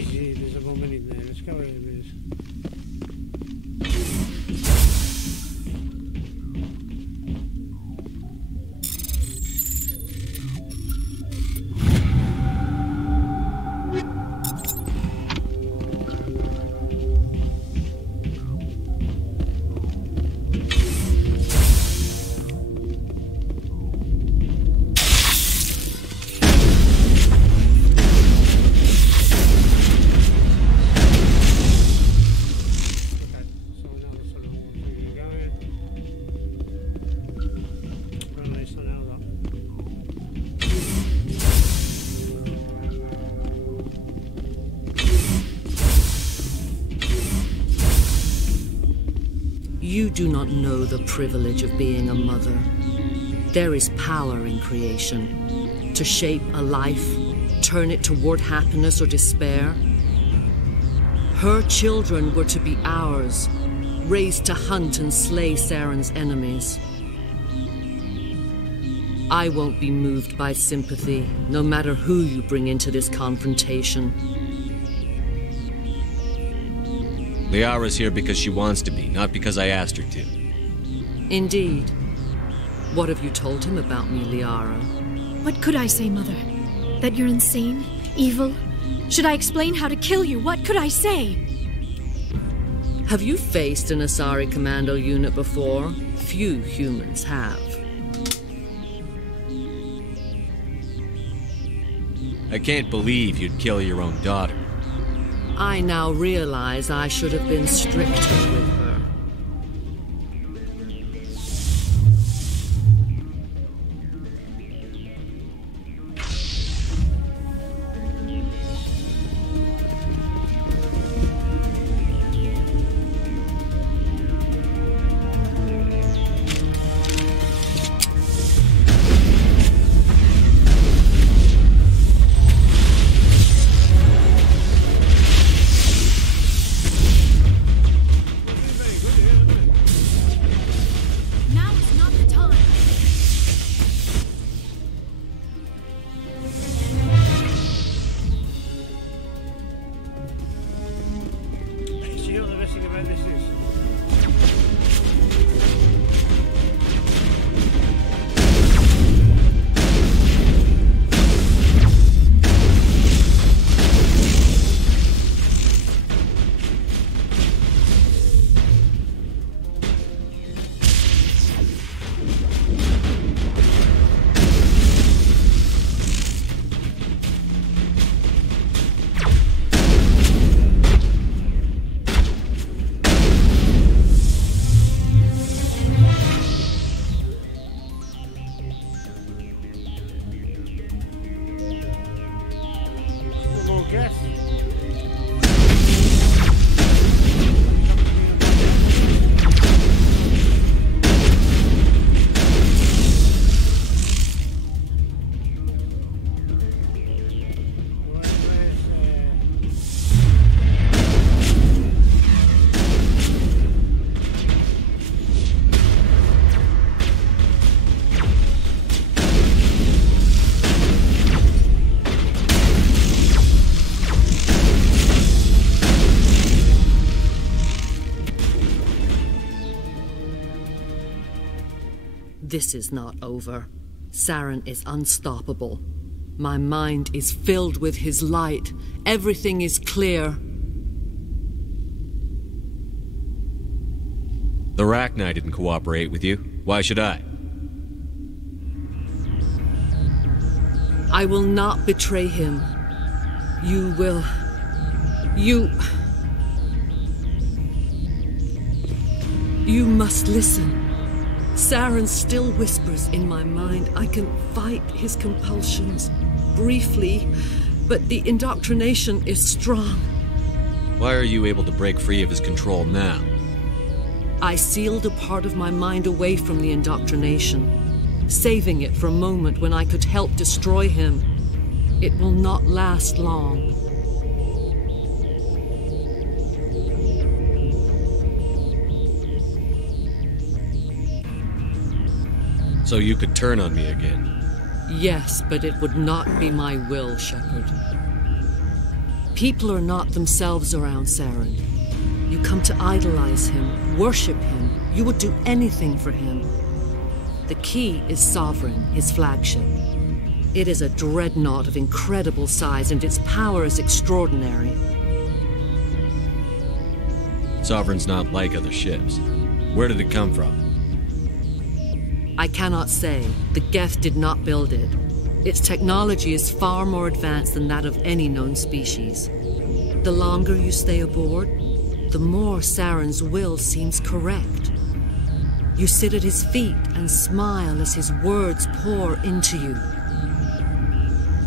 There's a woman in there. Let's go where it is. You do not know the privilege of being a mother. There is power in creation. To shape a life, turn it toward happiness or despair. Her children were to be ours, raised to hunt and slay Saren's enemies. I won't be moved by sympathy, no matter who you bring into this confrontation. Liara's here because she wants to be, not because I asked her to. Indeed. What have you told him about me, Liara? What could I say, Mother? That you're insane? Evil? Should I explain how to kill you? What could I say? Have you faced an Asari commando unit before? Few humans have. I can't believe you'd kill your own daughter. I now realize I should have been stricter with her. This is not over. Saren is unstoppable. My mind is filled with his light. Everything is clear. The Rachni didn't cooperate with you. Why should I? I will not betray him. You will... You must listen. Saren still whispers in my mind. I can fight his compulsions briefly, but the indoctrination is strong. Why are you able to break free of his control now? I sealed a part of my mind away from the indoctrination, saving it for a moment when I could help destroy him. It will not last long. So you could turn on me again? Yes, but it would not be my will, Shepard. People are not themselves around Saren. You come to idolize him, worship him. You would do anything for him. The key is Sovereign, his flagship. It is a dreadnought of incredible size, and its power is extraordinary. Sovereign's not like other ships. Where did it come from? I cannot say. The Geth did not build it. Its technology is far more advanced than that of any known species. The longer you stay aboard, the more Saren's will seems correct. You sit at his feet and smile as his words pour into you.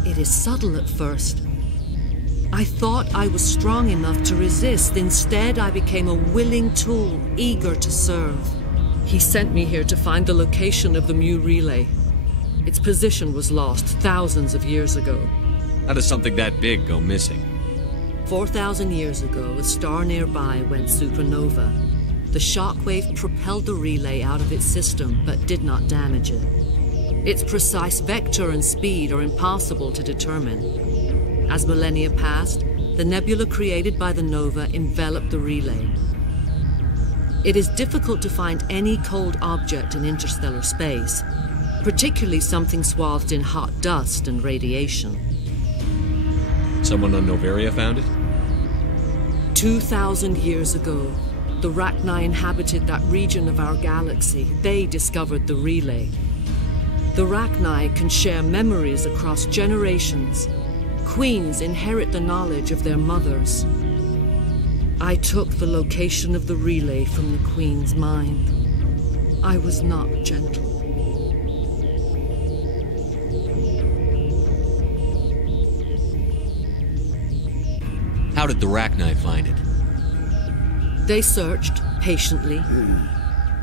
It is subtle at first. I thought I was strong enough to resist. Instead, I became a willing tool, eager to serve. He sent me here to find the location of the Mu relay. Its position was lost thousands of years ago. How does something that big go missing? 4,000 years ago, a star nearby went supernova. The shockwave propelled the relay out of its system, but did not damage it. Its precise vector and speed are impossible to determine. As millennia passed, the nebula created by the nova enveloped the relay. It is difficult to find any cold object in interstellar space, particularly something swathed in hot dust and radiation. Someone on Noveria found it? 2,000 years ago, the Rachni inhabited that region of our galaxy. They discovered the relay. The Rachni can share memories across generations. Queens inherit the knowledge of their mothers. I took the location of the relay from the Queen's mind. I was not gentle. How did the Rachni find it? They searched patiently.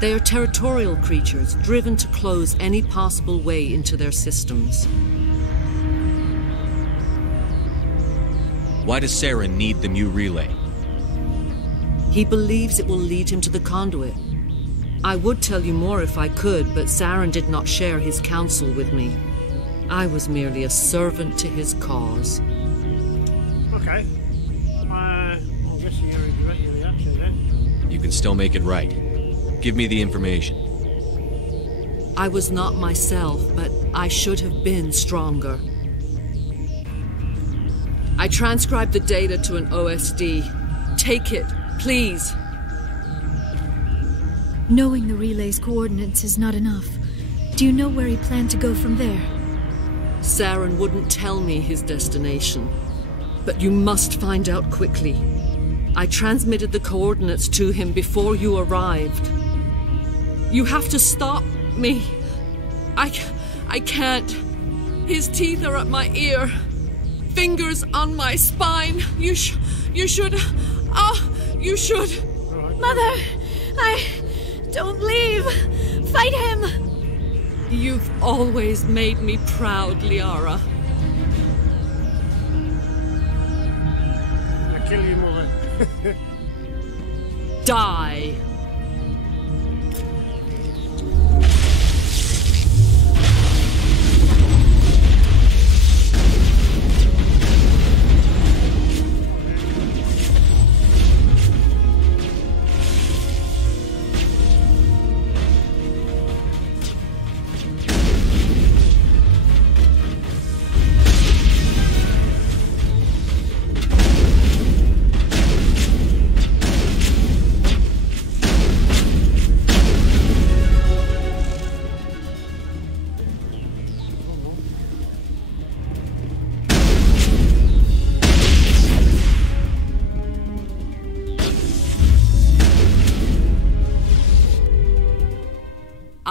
They are territorial creatures, driven to close any possible way into their systems. Why does Saren need the Mu relay? He believes it will lead him to the conduit. I would tell you more if I could, but Saren did not share his counsel with me. I was merely a servant to his cause. Okay. I'm guessing you regret your reaction then. You can still make it right. Give me the information. I was not myself, but I should have been stronger. I transcribed the data to an OSD. Take it, please. Knowing the relay's coordinates is not enough. Do you know where he planned to go from there? Saren wouldn't tell me his destination. But you must find out quickly. I transmitted the coordinates to him before you arrived. You have to stop me. I can't. His teeth are at my ear. Fingers on my spine. You should. You should. Mother, don't leave. Fight him. You've always made me proud, Liara. Now kill your mother. Die.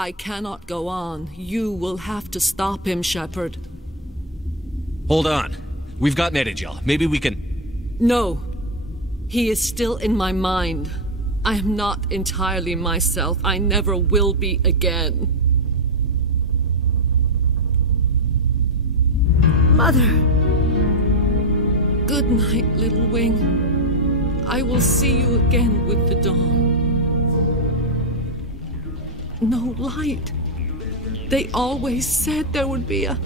I cannot go on. You will have to stop him, Shepard. Hold on. We've got Medigel. Maybe we can... No. He is still in my mind. I am not entirely myself. I never will be again. Mother! Good night, little wing. I will see you again with the dawn. No light. They always said there would be a...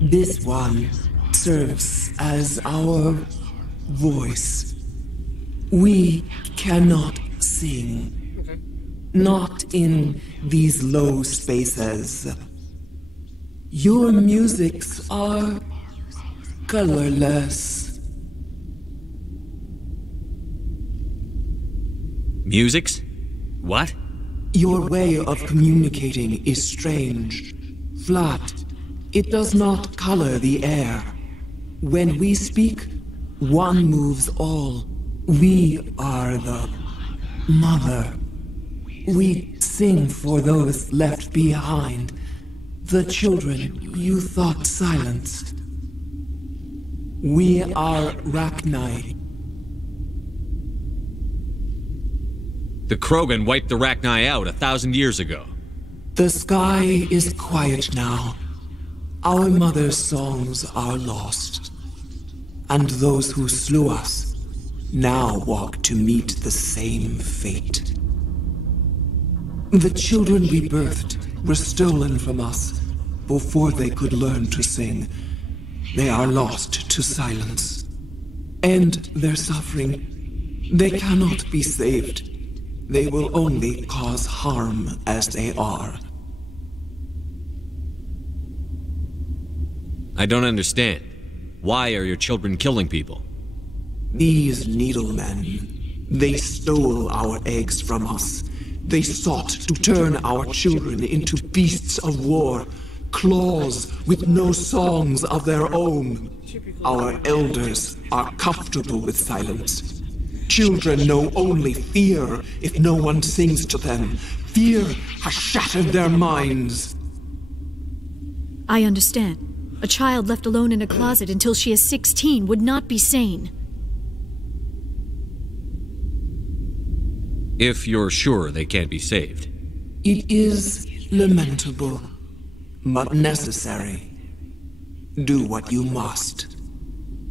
This one serves as our voice. We cannot sing. Not in these low spaces. Your musics are colorless. Musics? What? Your way of communicating is strange, flat. It does not color the air. When we speak, one moves all. We are the mother. We sing for those left behind, the children you thought silenced. We are Rachni. The Krogan wiped the Rachni out 1,000 years ago. The sky is quiet now. Our mother's songs are lost, and those who slew us now walk to meet the same fate. The children we birthed were stolen from us before they could learn to sing. They are lost to silence, and their suffering, they cannot be saved. They will only cause harm as they are. I don't understand. Why are your children killing people? These needlemen, they stole our eggs from us. They sought to turn our children into beasts of war, claws with no songs of their own. Our elders are comfortable with silence. Children know only fear if no one sings to them. Fear has shattered their minds. I understand. A child left alone in a closet until she is 16 would not be sane. If you're sure they can't be saved. It is lamentable, but necessary. Do what you must.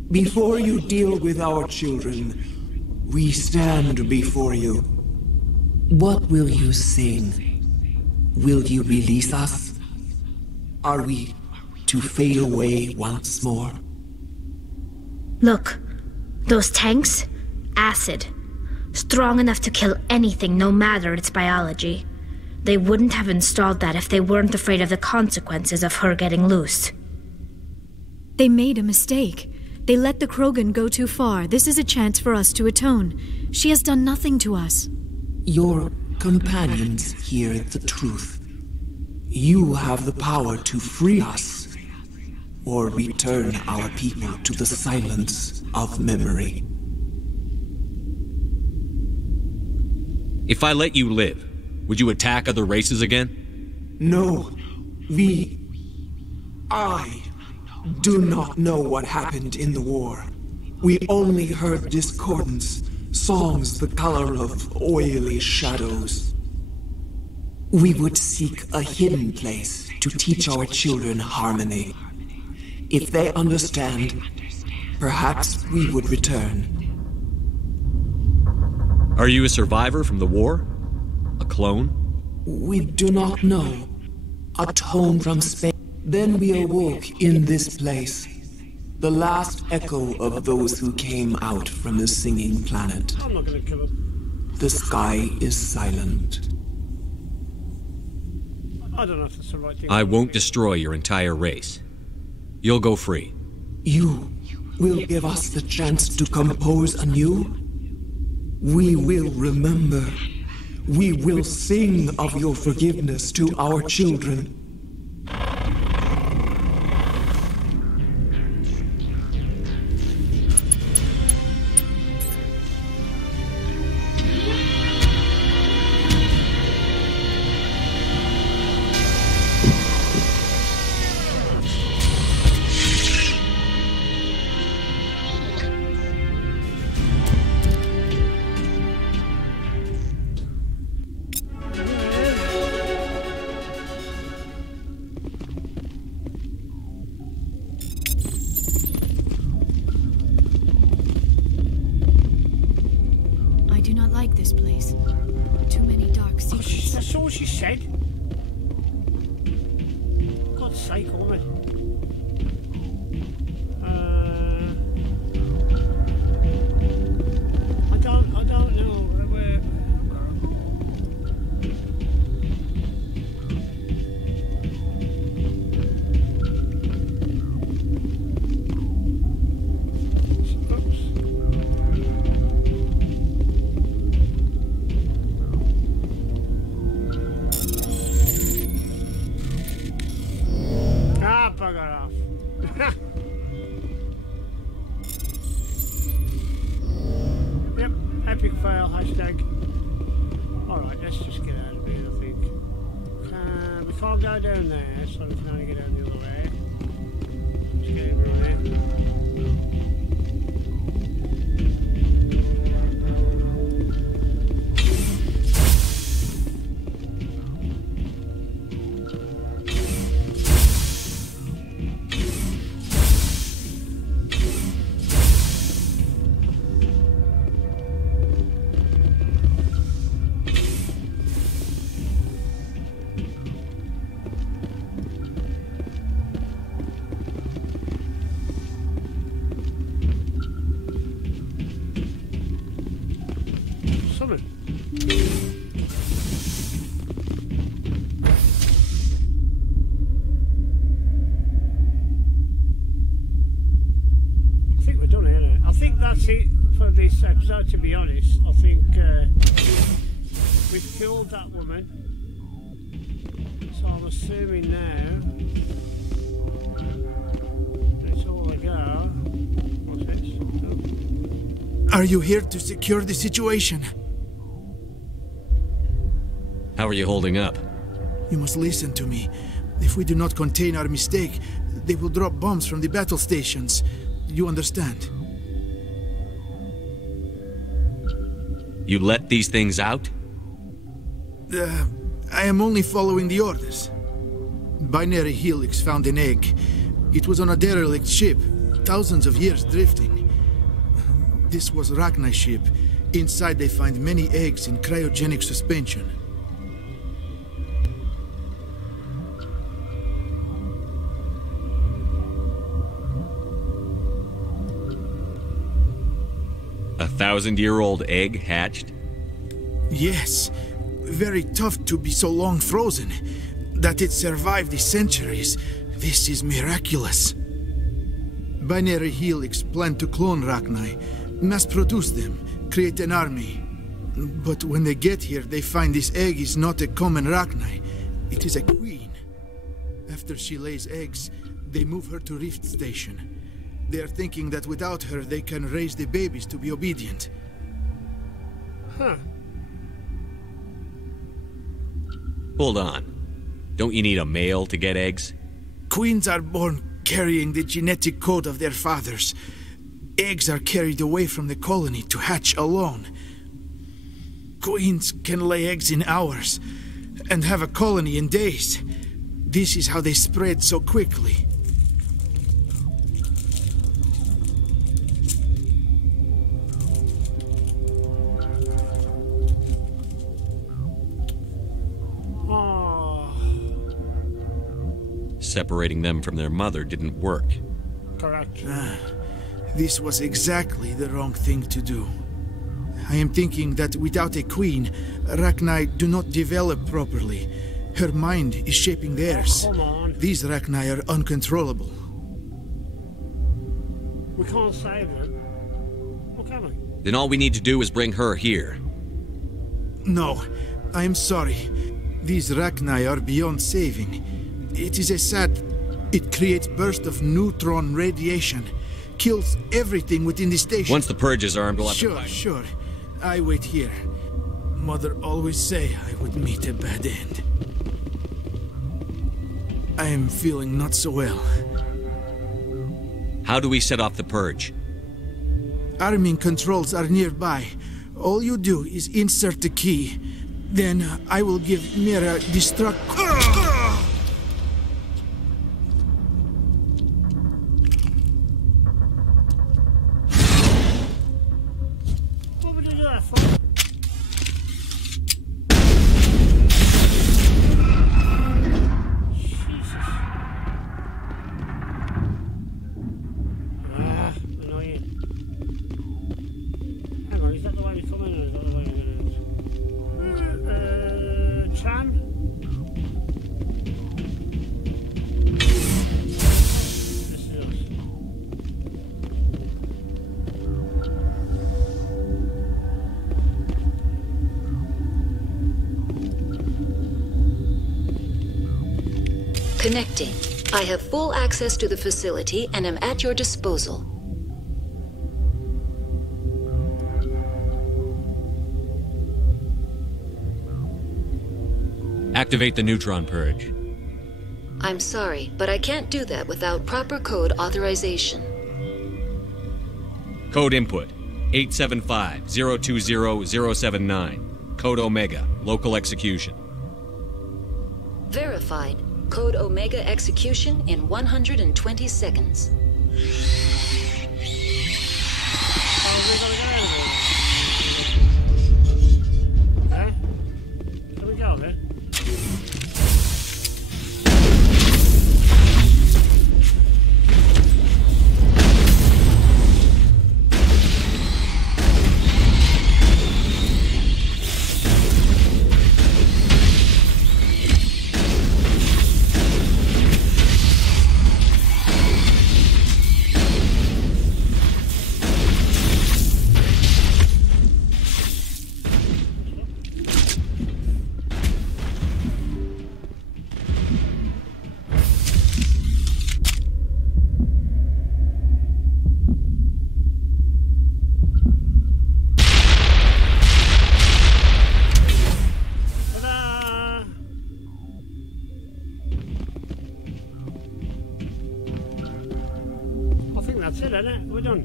Before you deal with our children, we stand before you. What will you sing? Will you release us? Are we to fade away once more? Look, those tanks? Acid. Strong enough to kill anything, no matter its biology. They wouldn't have installed that if they weren't afraid of the consequences of her getting loose. They made a mistake. They let the Krogan go too far. This is a chance for us to atone. She has done nothing to us. Your companions hear the truth. You have the power to free us, or return our people to the silence of memory. If I let you live, would you attack other races again? No. I do not know what happened in the war. We only heard discordance, songs the color of oily shadows. We would seek a hidden place to teach our children harmony. If they understand, perhaps we would return. Are you a survivor from the war? A clone? We do not know. A tone from space. Then we awoke in this place. The last echo of those who came out from the singing planet. I'm not gonna kill him. The sky is silent. I don't know if that's the right thing. I won't destroy your entire race. You'll go free. You will give us the chance to compose anew? We will remember. We will sing of your forgiveness to our children. That's all she said. God's sake, woman. I don't know where. Bugger off. Yep, epic fail, hashtag. Alright, let's just get out of here, I think. We can't go down there, so we can only get down the other way. Let's get him running. I think we're done here. I think that's it for this episode, to be honest. I think we've killed that woman. So I'm assuming now it's all a go. What's this? Oh. Are you here to secure the situation? How are you holding up? You must listen to me. If we do not contain our mistake, they will drop bombs from the battle stations. You understand? You let these things out? I am only following the orders. Binary Helix found an egg. It was on a derelict ship, thousands of years drifting. This was Rachni's ship. Inside they find many eggs in cryogenic suspension. A 1,000-year-old egg hatched? Yes. Very tough to be so long frozen. That it survived the centuries. This is miraculous. Binary Helix planned to clone Rachni, mass-produce them, create an army. But when they get here, they find this egg is not a common Rachni. It is a queen. After she lays eggs, they move her to Rift Station. They are thinking that without her, they can raise the babies to be obedient. Huh. Hold on. Don't you need a male to get eggs? Queens are born carrying the genetic code of their fathers. Eggs are carried away from the colony to hatch alone. Queens can lay eggs in hours. and have a colony in days. This is how they spread so quickly. Separating them from their mother didn't work. Correct. This was exactly the wrong thing to do. I am thinking that without a queen, Rachni do not develop properly. Her mind is shaping theirs. Oh, come on. These Rachni are uncontrollable. We can't save them. What can we? Then all we need to do is bring her here. No, I am sorry. These Rachni are beyond saving. It is a sad... It creates bursts of neutron radiation. Kills everything within the station. Once the purge is armed, we'll have to fight. Sure. I wait here. Mother always say I would meet a bad end. I am feeling not so well. How do we set off the purge? Arming controls are nearby. All you do is insert the key. Then I will give Mira destruct... What would you do that for? Annoying. Hang on, is that the way we come in or is that the way we're going to... Tran? This is us. Connecting. I have full access to the facility and am at your disposal. Activate the neutron purge. I'm sorry, but I can't do that without proper code authorization. Code input 875-020-079. Code Omega. Local execution. Verified. Code Omega execution in 120 seconds. Okay. Can we go then? That's it, isn't it? We're done.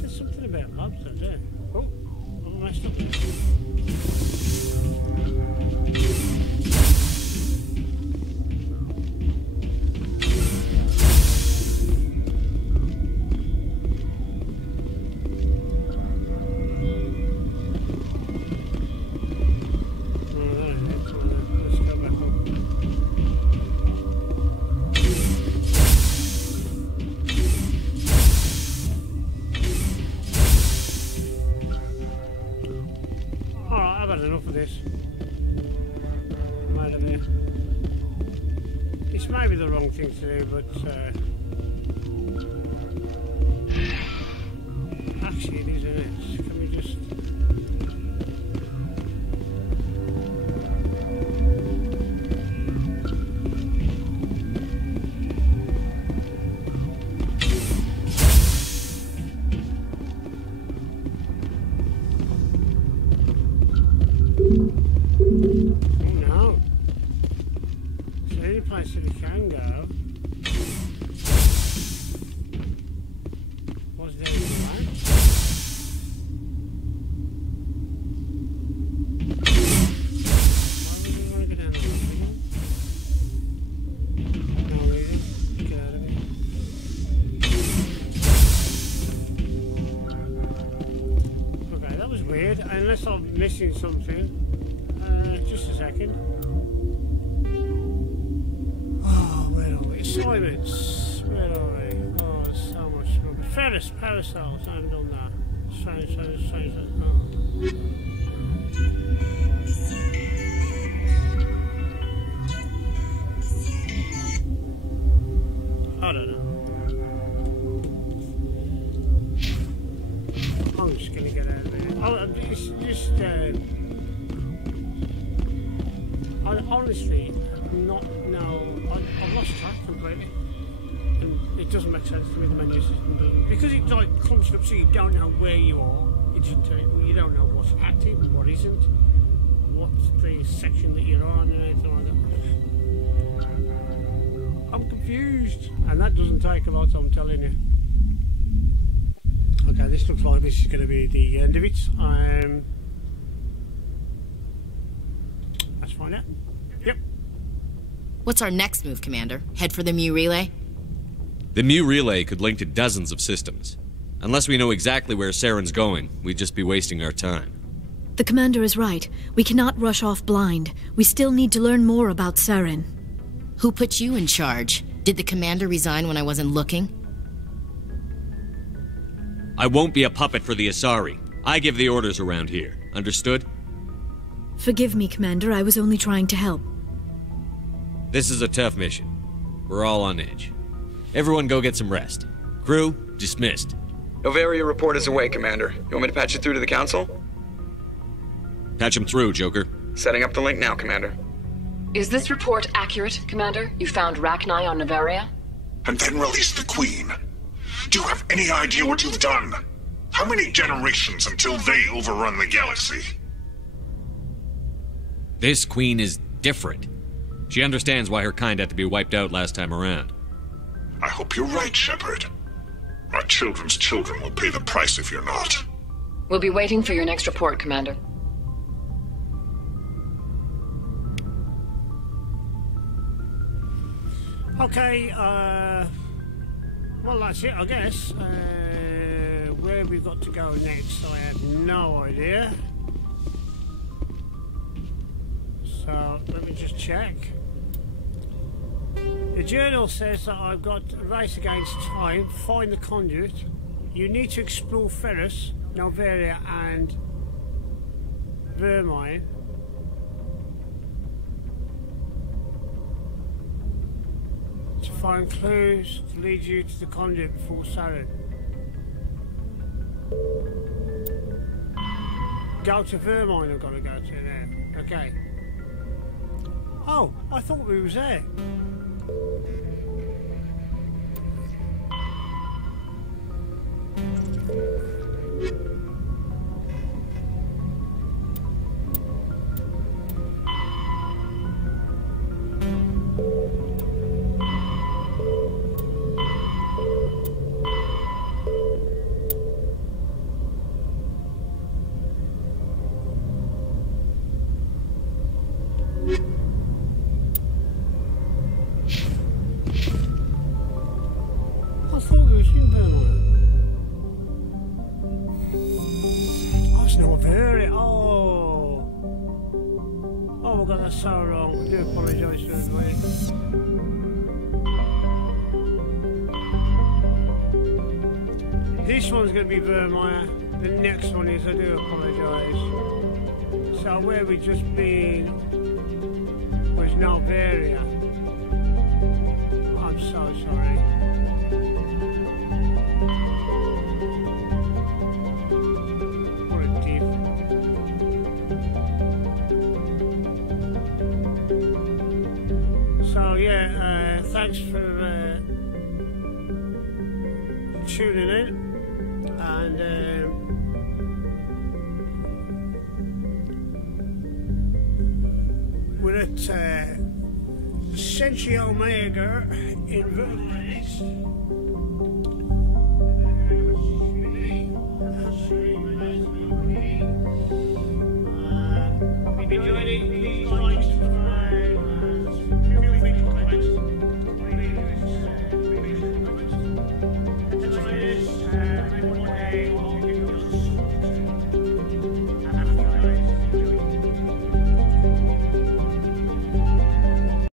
There's something about labs, isn't there? Oh, I messed up there. Enough of this. Right over here. This may be the wrong thing to do, but actually it is, isn't it? Can we just... was there anyway. Why would we want to go down there again? No, really. Get out of it. Okay, that was weird. Unless I'm missing something. Just a second. Oh, where are we? Assignments. Where are we? Oh, there's so much rubbish. Ferris, parasols. I haven't done that. Strange. Oh. I don't know. I'm just gonna get out of there. Honestly, I've lost track completely. And it doesn't make sense to me, the menu system doesn't. Because it like clumps it up so you don't know where you are. It just you don't know what's active and what isn't. What's the section that you're on and anything like that. I'm confused. And that doesn't take a lot, I'm telling you. Okay, this looks like this is going to be the end of it. Let's find out. Yep. What's our next move, Commander? Head for the Mu relay? The Mu relay could link to dozens of systems. Unless we know exactly where Saren's going, we'd just be wasting our time. The Commander is right. We cannot rush off blind. We still need to learn more about Saren. Who put you in charge? Did the Commander resign when I wasn't looking? I won't be a puppet for the Asari. I give the orders around here. Understood? Forgive me, Commander. I was only trying to help. This is a tough mission. We're all on edge. Everyone go get some rest. Crew, dismissed. Novaria report is away, Commander. You want me to patch it through to the Council? Patch him through, Joker. Setting up the link now, Commander. Is this report accurate, Commander? You found Rachni on Novaria? And then released the Queen. Do you have any idea what you've done? How many generations until they overrun the galaxy? This Queen is different. She understands why her kind had to be wiped out last time around. I hope you're right, Shepard. Our children's children will pay the price if you're not. We'll be waiting for your next report, Commander. Okay, well that's it, I guess. Where we've got to go next, I have no idea. So, let me just check. The journal says that I've got a race against time, find the conduit. You need to explore Ferris, Novaria and Vermine. To find clues to lead you to the conduit before Saren. Go to Vermine, I've got to go to now. Okay. Oh, I thought we was there. So wrong. I do apologise to everybody. This one's going to be Vermeer. The next one is, I do apologise. So where we just been was Novaria. I'm so sorry. What a div. So yeah, thanks for tuning in, and we're at Century Omega in Vermont.